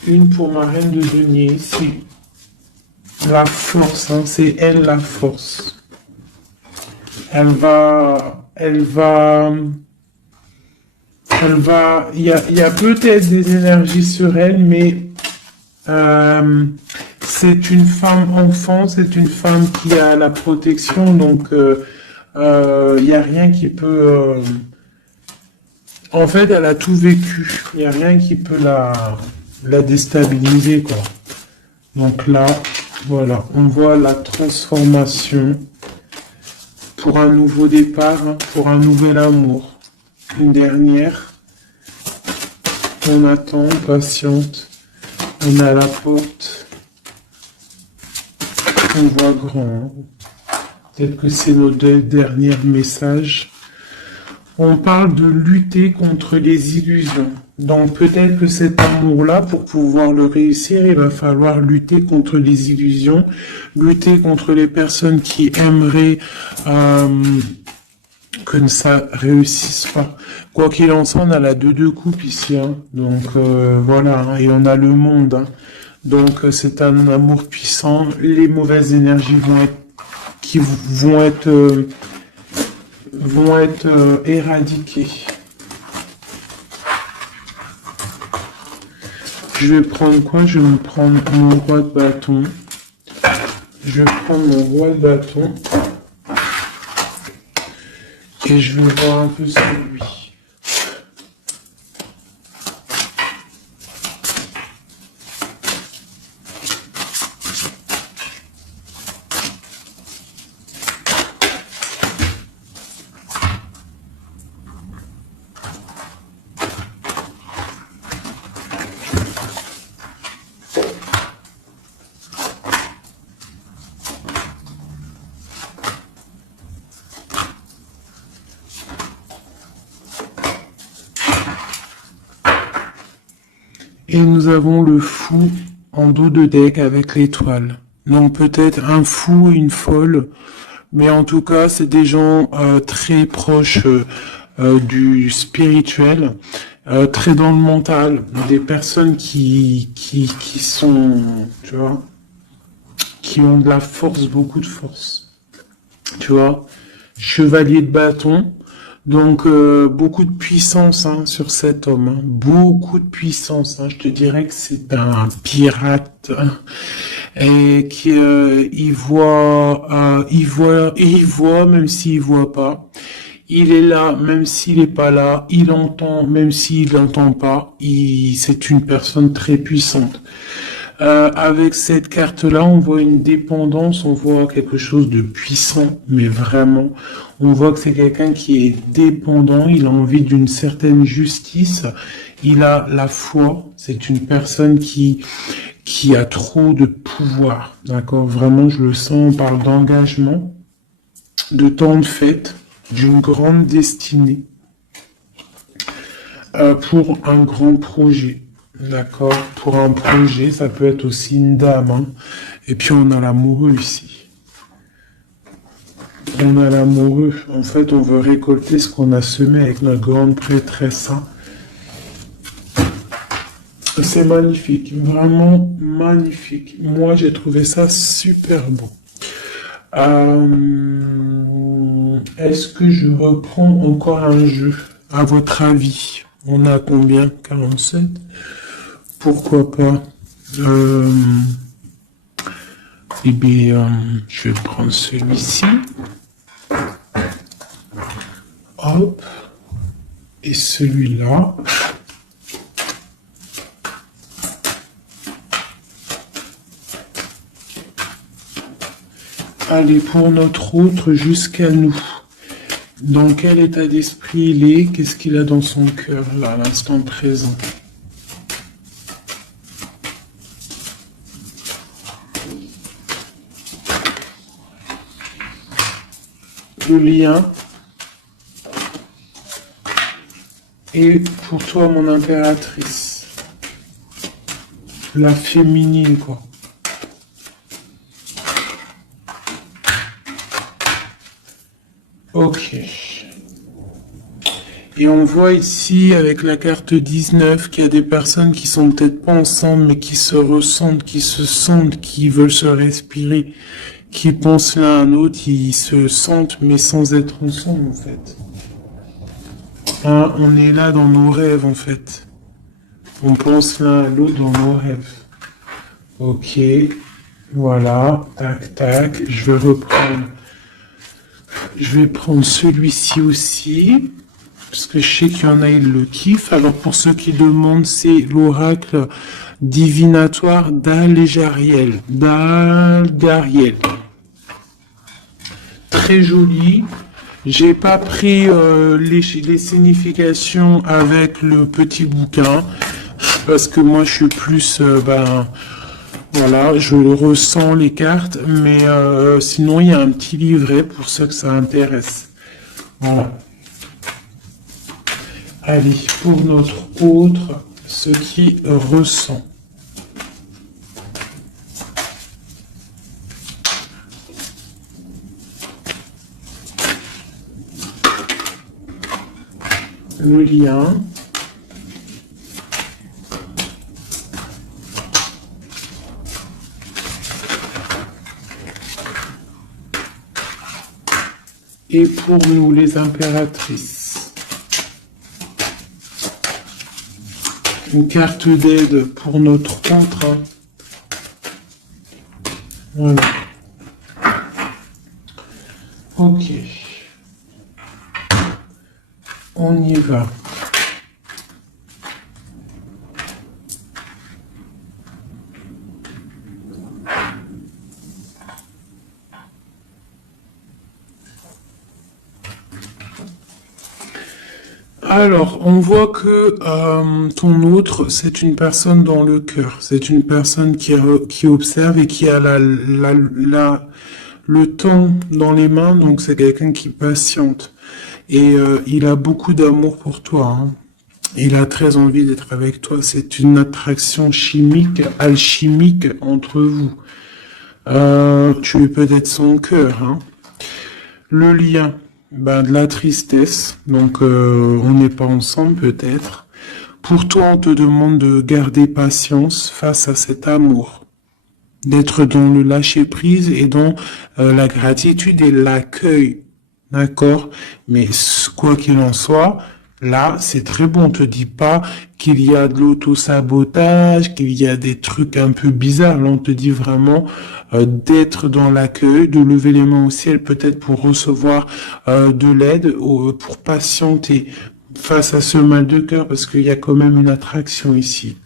Une pour ma reine de denier ici. La force, hein, c'est elle la force. Elle va, il y a peut-être des énergies sur elle, mais c'est une femme enfant, c'est une femme qui a la protection, donc il n'y a rien qui peut... En fait, elle a tout vécu. Il n'y a rien qui peut la déstabiliser, quoi. Donc là, voilà, on voit la transformation pour un nouveau départ, hein, pour un nouvel amour. Une dernière. On attend, on patiente. On est à la porte. On voit grand. Peut-être que c'est nos deux derniers messages. On parle de lutter contre les illusions. Donc peut-être que cet amour-là, pour pouvoir le réussir, il va falloir lutter contre les illusions, lutter contre les personnes qui aimeraient que ça réussisse pas. Quoi qu'il en soit, on a la deux coupes ici, hein. Donc voilà, hein, et on a le monde, hein. Donc c'est un amour puissant. Les mauvaises énergies vont être éradiquées. Je vais prendre quoi? Je vais me prendre mon roi de bâton. Je vais prendre mon roi de bâton. Et je vais voir un peu sur lui. Et nous avons le fou en dos de deck avec l'étoile. Donc peut-être un fou, une folle, mais en tout cas c'est des gens très proches du spirituel, très dans le mental, des personnes qui sont, tu vois, qui ont de la force, beaucoup de force. Tu vois, chevalier de bâton. Donc beaucoup de puissance, hein, sur cet homme, hein. Beaucoup de puissance, hein. Je te dirais que c'est un pirate, hein, et qui il voit même s'il voit pas. Il est là même s'il est pas là. Il entend même s'il n'entend pas. C'est une personne très puissante. Avec cette carte-là, on voit une dépendance, on voit quelque chose de puissant, mais vraiment, on voit que c'est quelqu'un qui est dépendant, il a envie d'une certaine justice, il a la foi, c'est une personne qui a trop de pouvoir, d'accord? Vraiment, je le sens, on parle d'engagement, de temps de fête, d'une grande destinée, pour un grand projet. D'accord, pour un projet, ça peut être aussi une dame, hein. Et puis on a l'amoureux ici. On a l'amoureux. En fait, on veut récolter ce qu'on a semé avec notre grande prêtresse. Hein. C'est magnifique, vraiment magnifique. Moi, j'ai trouvé ça super beau. Est-ce que je reprends encore un jeu? À votre avis, on a combien? 47? Pourquoi pas? Eh bien, je vais prendre celui-ci. Hop. Et celui-là. Allez, pour notre autre, jusqu'à nous. Dans quel état d'esprit il est? Qu'est-ce qu'il a dans son cœur, là, à l'instant présent? Le lien. Et pour toi, mon impératrice. La féminine, quoi. Ok. Et on voit ici, avec la carte 19, qu'il y a des personnes qui sont peut-être pas ensemble, mais qui se ressentent, qui se sentent, qui veulent se respirer, qui pensent l'un à l'autre, ils se sentent, mais sans être ensemble, en fait. Hein, on est là dans nos rêves, en fait. On pense l'un à l'autre dans nos rêves. Ok. Voilà. Tac, tac. Je vais reprendre. Je vais prendre celui-ci aussi. Parce que je sais qu'il y en a, ils le kiffent. Alors, pour ceux qui demandent, c'est l'oracle divinatoire d'Al-Jariel. D'Al-Jariel. Très joli. J'ai pas pris les significations avec le petit bouquin. Parce que moi, je suis plus... voilà, je ressens les cartes. Mais sinon, il y a un petit livret pour ceux que ça intéresse. Voilà. Allez, pour notre autre, ce qui ressent. Le lien. Et pour nous, les impératrices. Une carte d'aide pour notre contrat. Voilà. Ok. On y va. Alors, on voit que ton autre, c'est une personne dans le cœur. C'est une personne qui observe et qui a le temps dans les mains. Donc, c'est quelqu'un qui patiente. Et il a beaucoup d'amour pour toi. Hein. Il a très envie d'être avec toi. C'est une attraction chimique, alchimique entre vous. Tu es peut-être son cœur. Hein. Le lien. De la tristesse, donc on n'est pas ensemble peut-être. Pour toi, on te demande de garder patience face à cet amour, d'être dans le lâcher-prise et dans la gratitude et l'accueil, d'accord? Mais quoi qu'il en soit, là, c'est très bon. On te dit pas qu'il y a de l'auto-sabotage, qu'il y a des trucs un peu bizarres. Là, on te dit vraiment d'être dans l'accueil, de lever les mains au ciel peut-être pour recevoir de l'aide, pour patienter face à ce mal de cœur, parce qu'il y a quand même une attraction ici.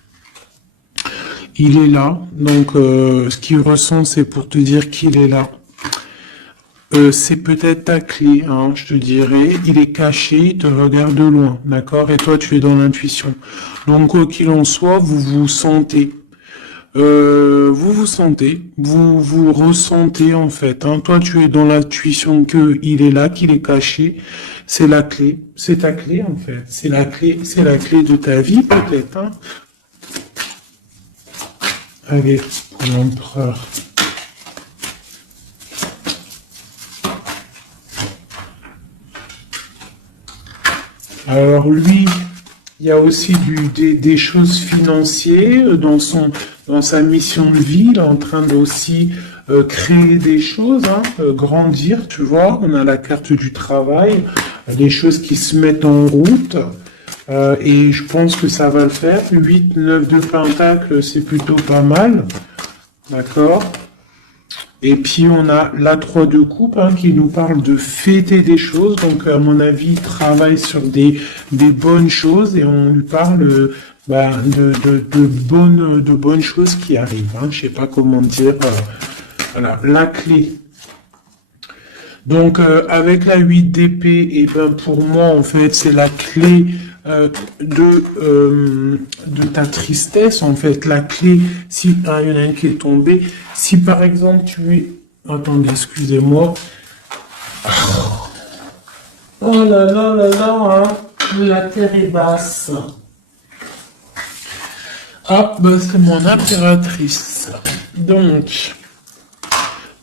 Il est là, donc ce qu'il ressent, c'est pour te dire qu'il est là. C'est peut-être ta clé, hein, je te dirais. Il est caché, il te regarde de loin, d'accord? Et toi, tu es dans l'intuition. Donc, quoi qu'il en soit, vous vous sentez. Vous ressentez en fait. Hein. Toi, tu es dans l'intuition que il est là, qu'il est caché. C'est la clé. C'est ta clé en fait. C'est la clé de ta vie peut-être. Hein. Allez, l'empereur. Alors lui, il y a aussi des choses financières dans sa mission de vie. Il est en train d'aussi créer des choses, hein, grandir, tu vois. On a la carte du travail, des choses qui se mettent en route. Et je pense que ça va le faire. 8, 9 de Pentacle, c'est plutôt pas mal. D'accord? Et puis on a la 3 de coupe hein, qui nous parle de fêter des choses. Donc à mon avis, il travaille sur des bonnes choses et on lui parle de bonnes choses qui arrivent. Hein. Je sais pas comment dire. Voilà, la clé. Donc avec la 8 d'épée, et ben pour moi en fait c'est la clé de ta tristesse en fait. La clé, si il y en a une qui est tombée, si par exemple tu es, attendez, excusez-moi. Oh là là là là, hein. La terre est basse. Ah, ben c'est mon impératrice. Donc.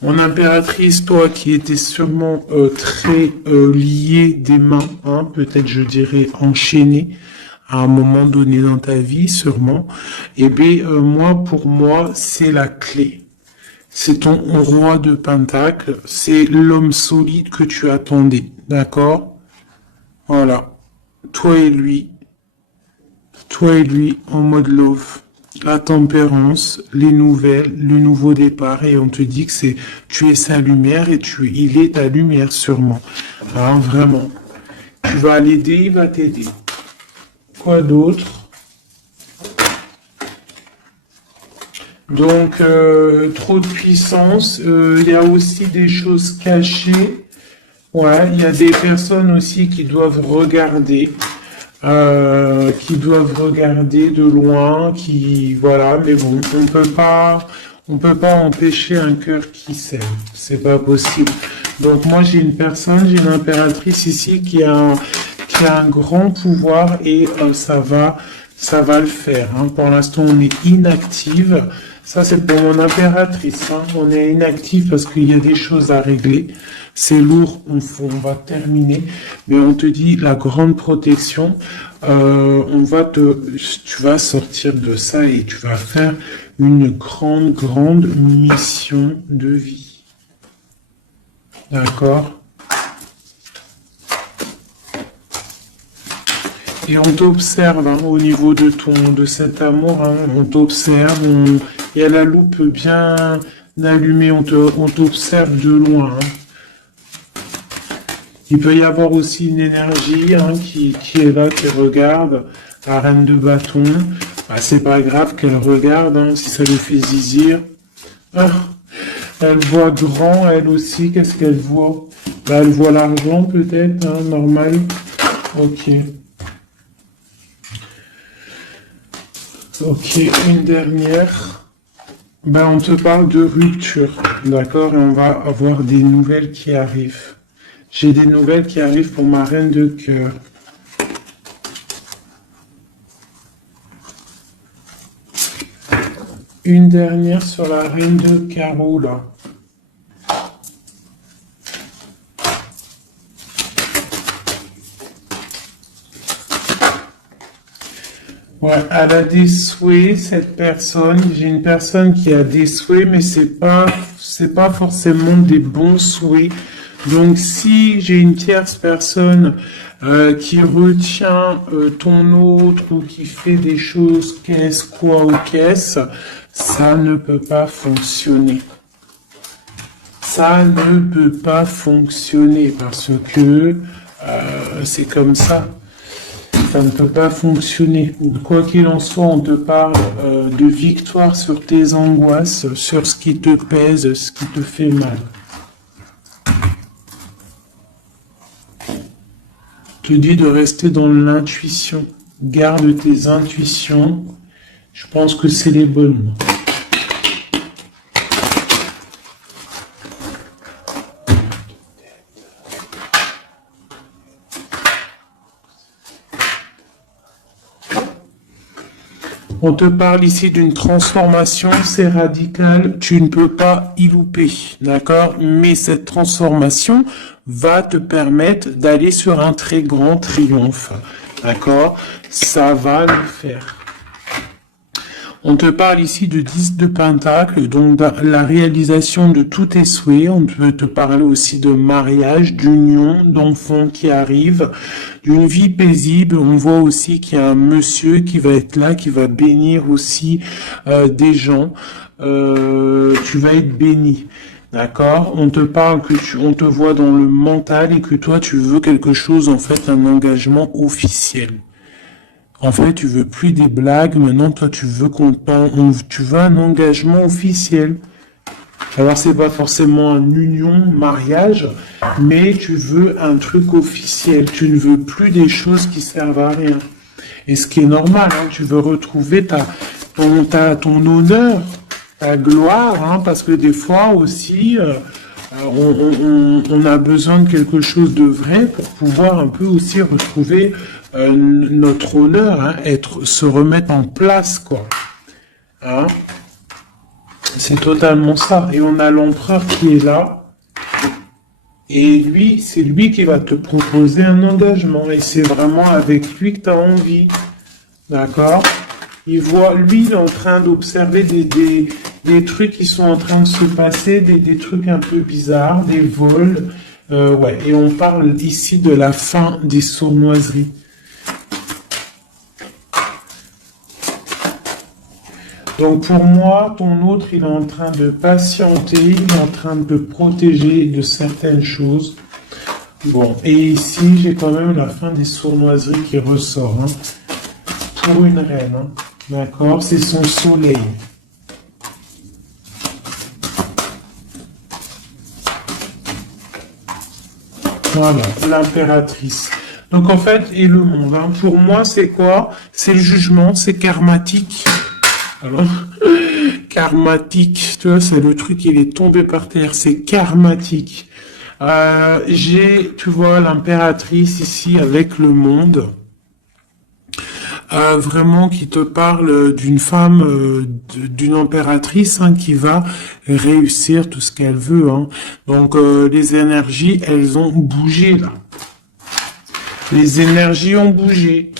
Mon impératrice, toi qui étais sûrement très liée des mains, hein, peut-être je dirais enchaînée à un moment donné dans ta vie, sûrement. Eh bien, moi, pour moi, c'est la clé. C'est ton roi de Pentacle, c'est l'homme solide que tu attendais, d'accord? Voilà. Toi et lui en mode love. La tempérance, les nouvelles, le nouveau départ, et on te dit que tu es sa lumière et il est ta lumière sûrement. Hein, vraiment. Tu vas l'aider, il va t'aider. Quoi d'autre? Donc, trop de puissance. Il y a aussi des choses cachées. Ouais, il y a des personnes aussi qui doivent regarder. Qui doivent regarder de loin, voilà, mais bon, on peut pas empêcher un cœur qui s'aime, c'est pas possible. Donc moi j'ai une impératrice ici qui a un grand pouvoir et ça va le faire. Hein. Pour l'instant on est inactive. Ça c'est pour mon impératrice. Hein. On est inactive parce qu'il y a des choses à régler. C'est lourd, on va terminer, mais on te dit la grande protection, tu vas sortir de ça et tu vas faire une grande mission de vie. D'accord? Et on t'observe hein, au niveau de cet amour, hein, on t'observe, il y a la loupe bien allumée, on t'observe de loin. Hein. Il peut y avoir aussi une énergie hein, qui est là, qui regarde, la reine de bâton. Bah, c'est pas grave qu'elle regarde, hein, si ça lui fait zizir. Ah, elle voit grand, elle aussi, qu'est-ce qu'elle voit? Bah, elle voit l'argent peut-être, hein, normal. Ok. Ok, une dernière. Ben, on te parle de rupture, d'accord? Et on va avoir des nouvelles qui arrivent. J'ai des nouvelles qui arrivent pour ma reine de cœur. Une dernière sur la reine de carreau, là. Ouais, elle a des souhaits, cette personne. J'ai une personne qui a des souhaits, mais c'est pas forcément des bons souhaits. Donc, si j'ai une tierce personne qui retient ton autre ou qui fait des choses qu'est-ce, quoi ou qu'est-ce, ça ne peut pas fonctionner. Ça ne peut pas fonctionner parce que c'est comme ça. Ça ne peut pas fonctionner. Quoi qu'il en soit, on te parle de victoire sur tes angoisses, sur ce qui te pèse, ce qui te fait mal. Je te dis de rester dans l'intuition. Garde tes intuitions. Je pense que c'est les bonnes. On te parle ici d'une transformation, c'est radical, tu ne peux pas y louper, d'accord? Mais cette transformation va te permettre d'aller sur un très grand triomphe, d'accord? Ça va le faire. On te parle ici de 10 de Pentacle, donc la réalisation de tous tes souhaits. On peut te parler aussi de mariage, d'union, d'enfants qui arrivent, d'une vie paisible. On voit aussi qu'il y a un monsieur qui va être là, qui va bénir aussi des gens. Tu vas être béni. D'accord? On te parle on te voit dans le mental et que toi tu veux quelque chose, en fait, un engagement officiel. En fait, tu veux plus des blagues, maintenant toi tu veux tu veux un engagement officiel. Alors c'est pas forcément une union, mariage, mais tu veux un truc officiel. Tu ne veux plus des choses qui servent à rien. Et ce qui est normal, hein, tu veux retrouver ton honneur, ta gloire, hein, parce que des fois aussi, on a besoin de quelque chose de vrai pour pouvoir un peu aussi retrouver notre honneur, hein, se remettre en place, quoi. Hein? C'est totalement ça. Et on a l'empereur qui est là. Et lui, c'est lui qui va te proposer un engagement. Et c'est vraiment avec lui que tu as envie. D'accord? Lui, il est en train d'observer des trucs qui sont en train de se passer, des trucs un peu bizarres, des vols. Ouais. Et on parle ici de la fin des sournoiseries. Donc pour moi, ton autre, il est en train de patienter, il est en train de te protéger de certaines choses. Bon, et ici, j'ai quand même la fin des sournoiseries qui ressort. Hein, pour une reine, hein, d'accord? C'est son soleil. Voilà, l'impératrice. Donc en fait, et le monde, hein, pour moi, c'est quoi? C'est le jugement, c'est karmatique. Alors, karmatique, tu vois, c'est le truc, il est tombé par terre, c'est karmatique. Tu vois, l'impératrice ici avec le monde, vraiment qui te parle d'une femme, d'une impératrice, hein, qui va réussir tout ce qu'elle veut. Hein. Donc, les énergies, elles ont bougé là. Les énergies ont bougé.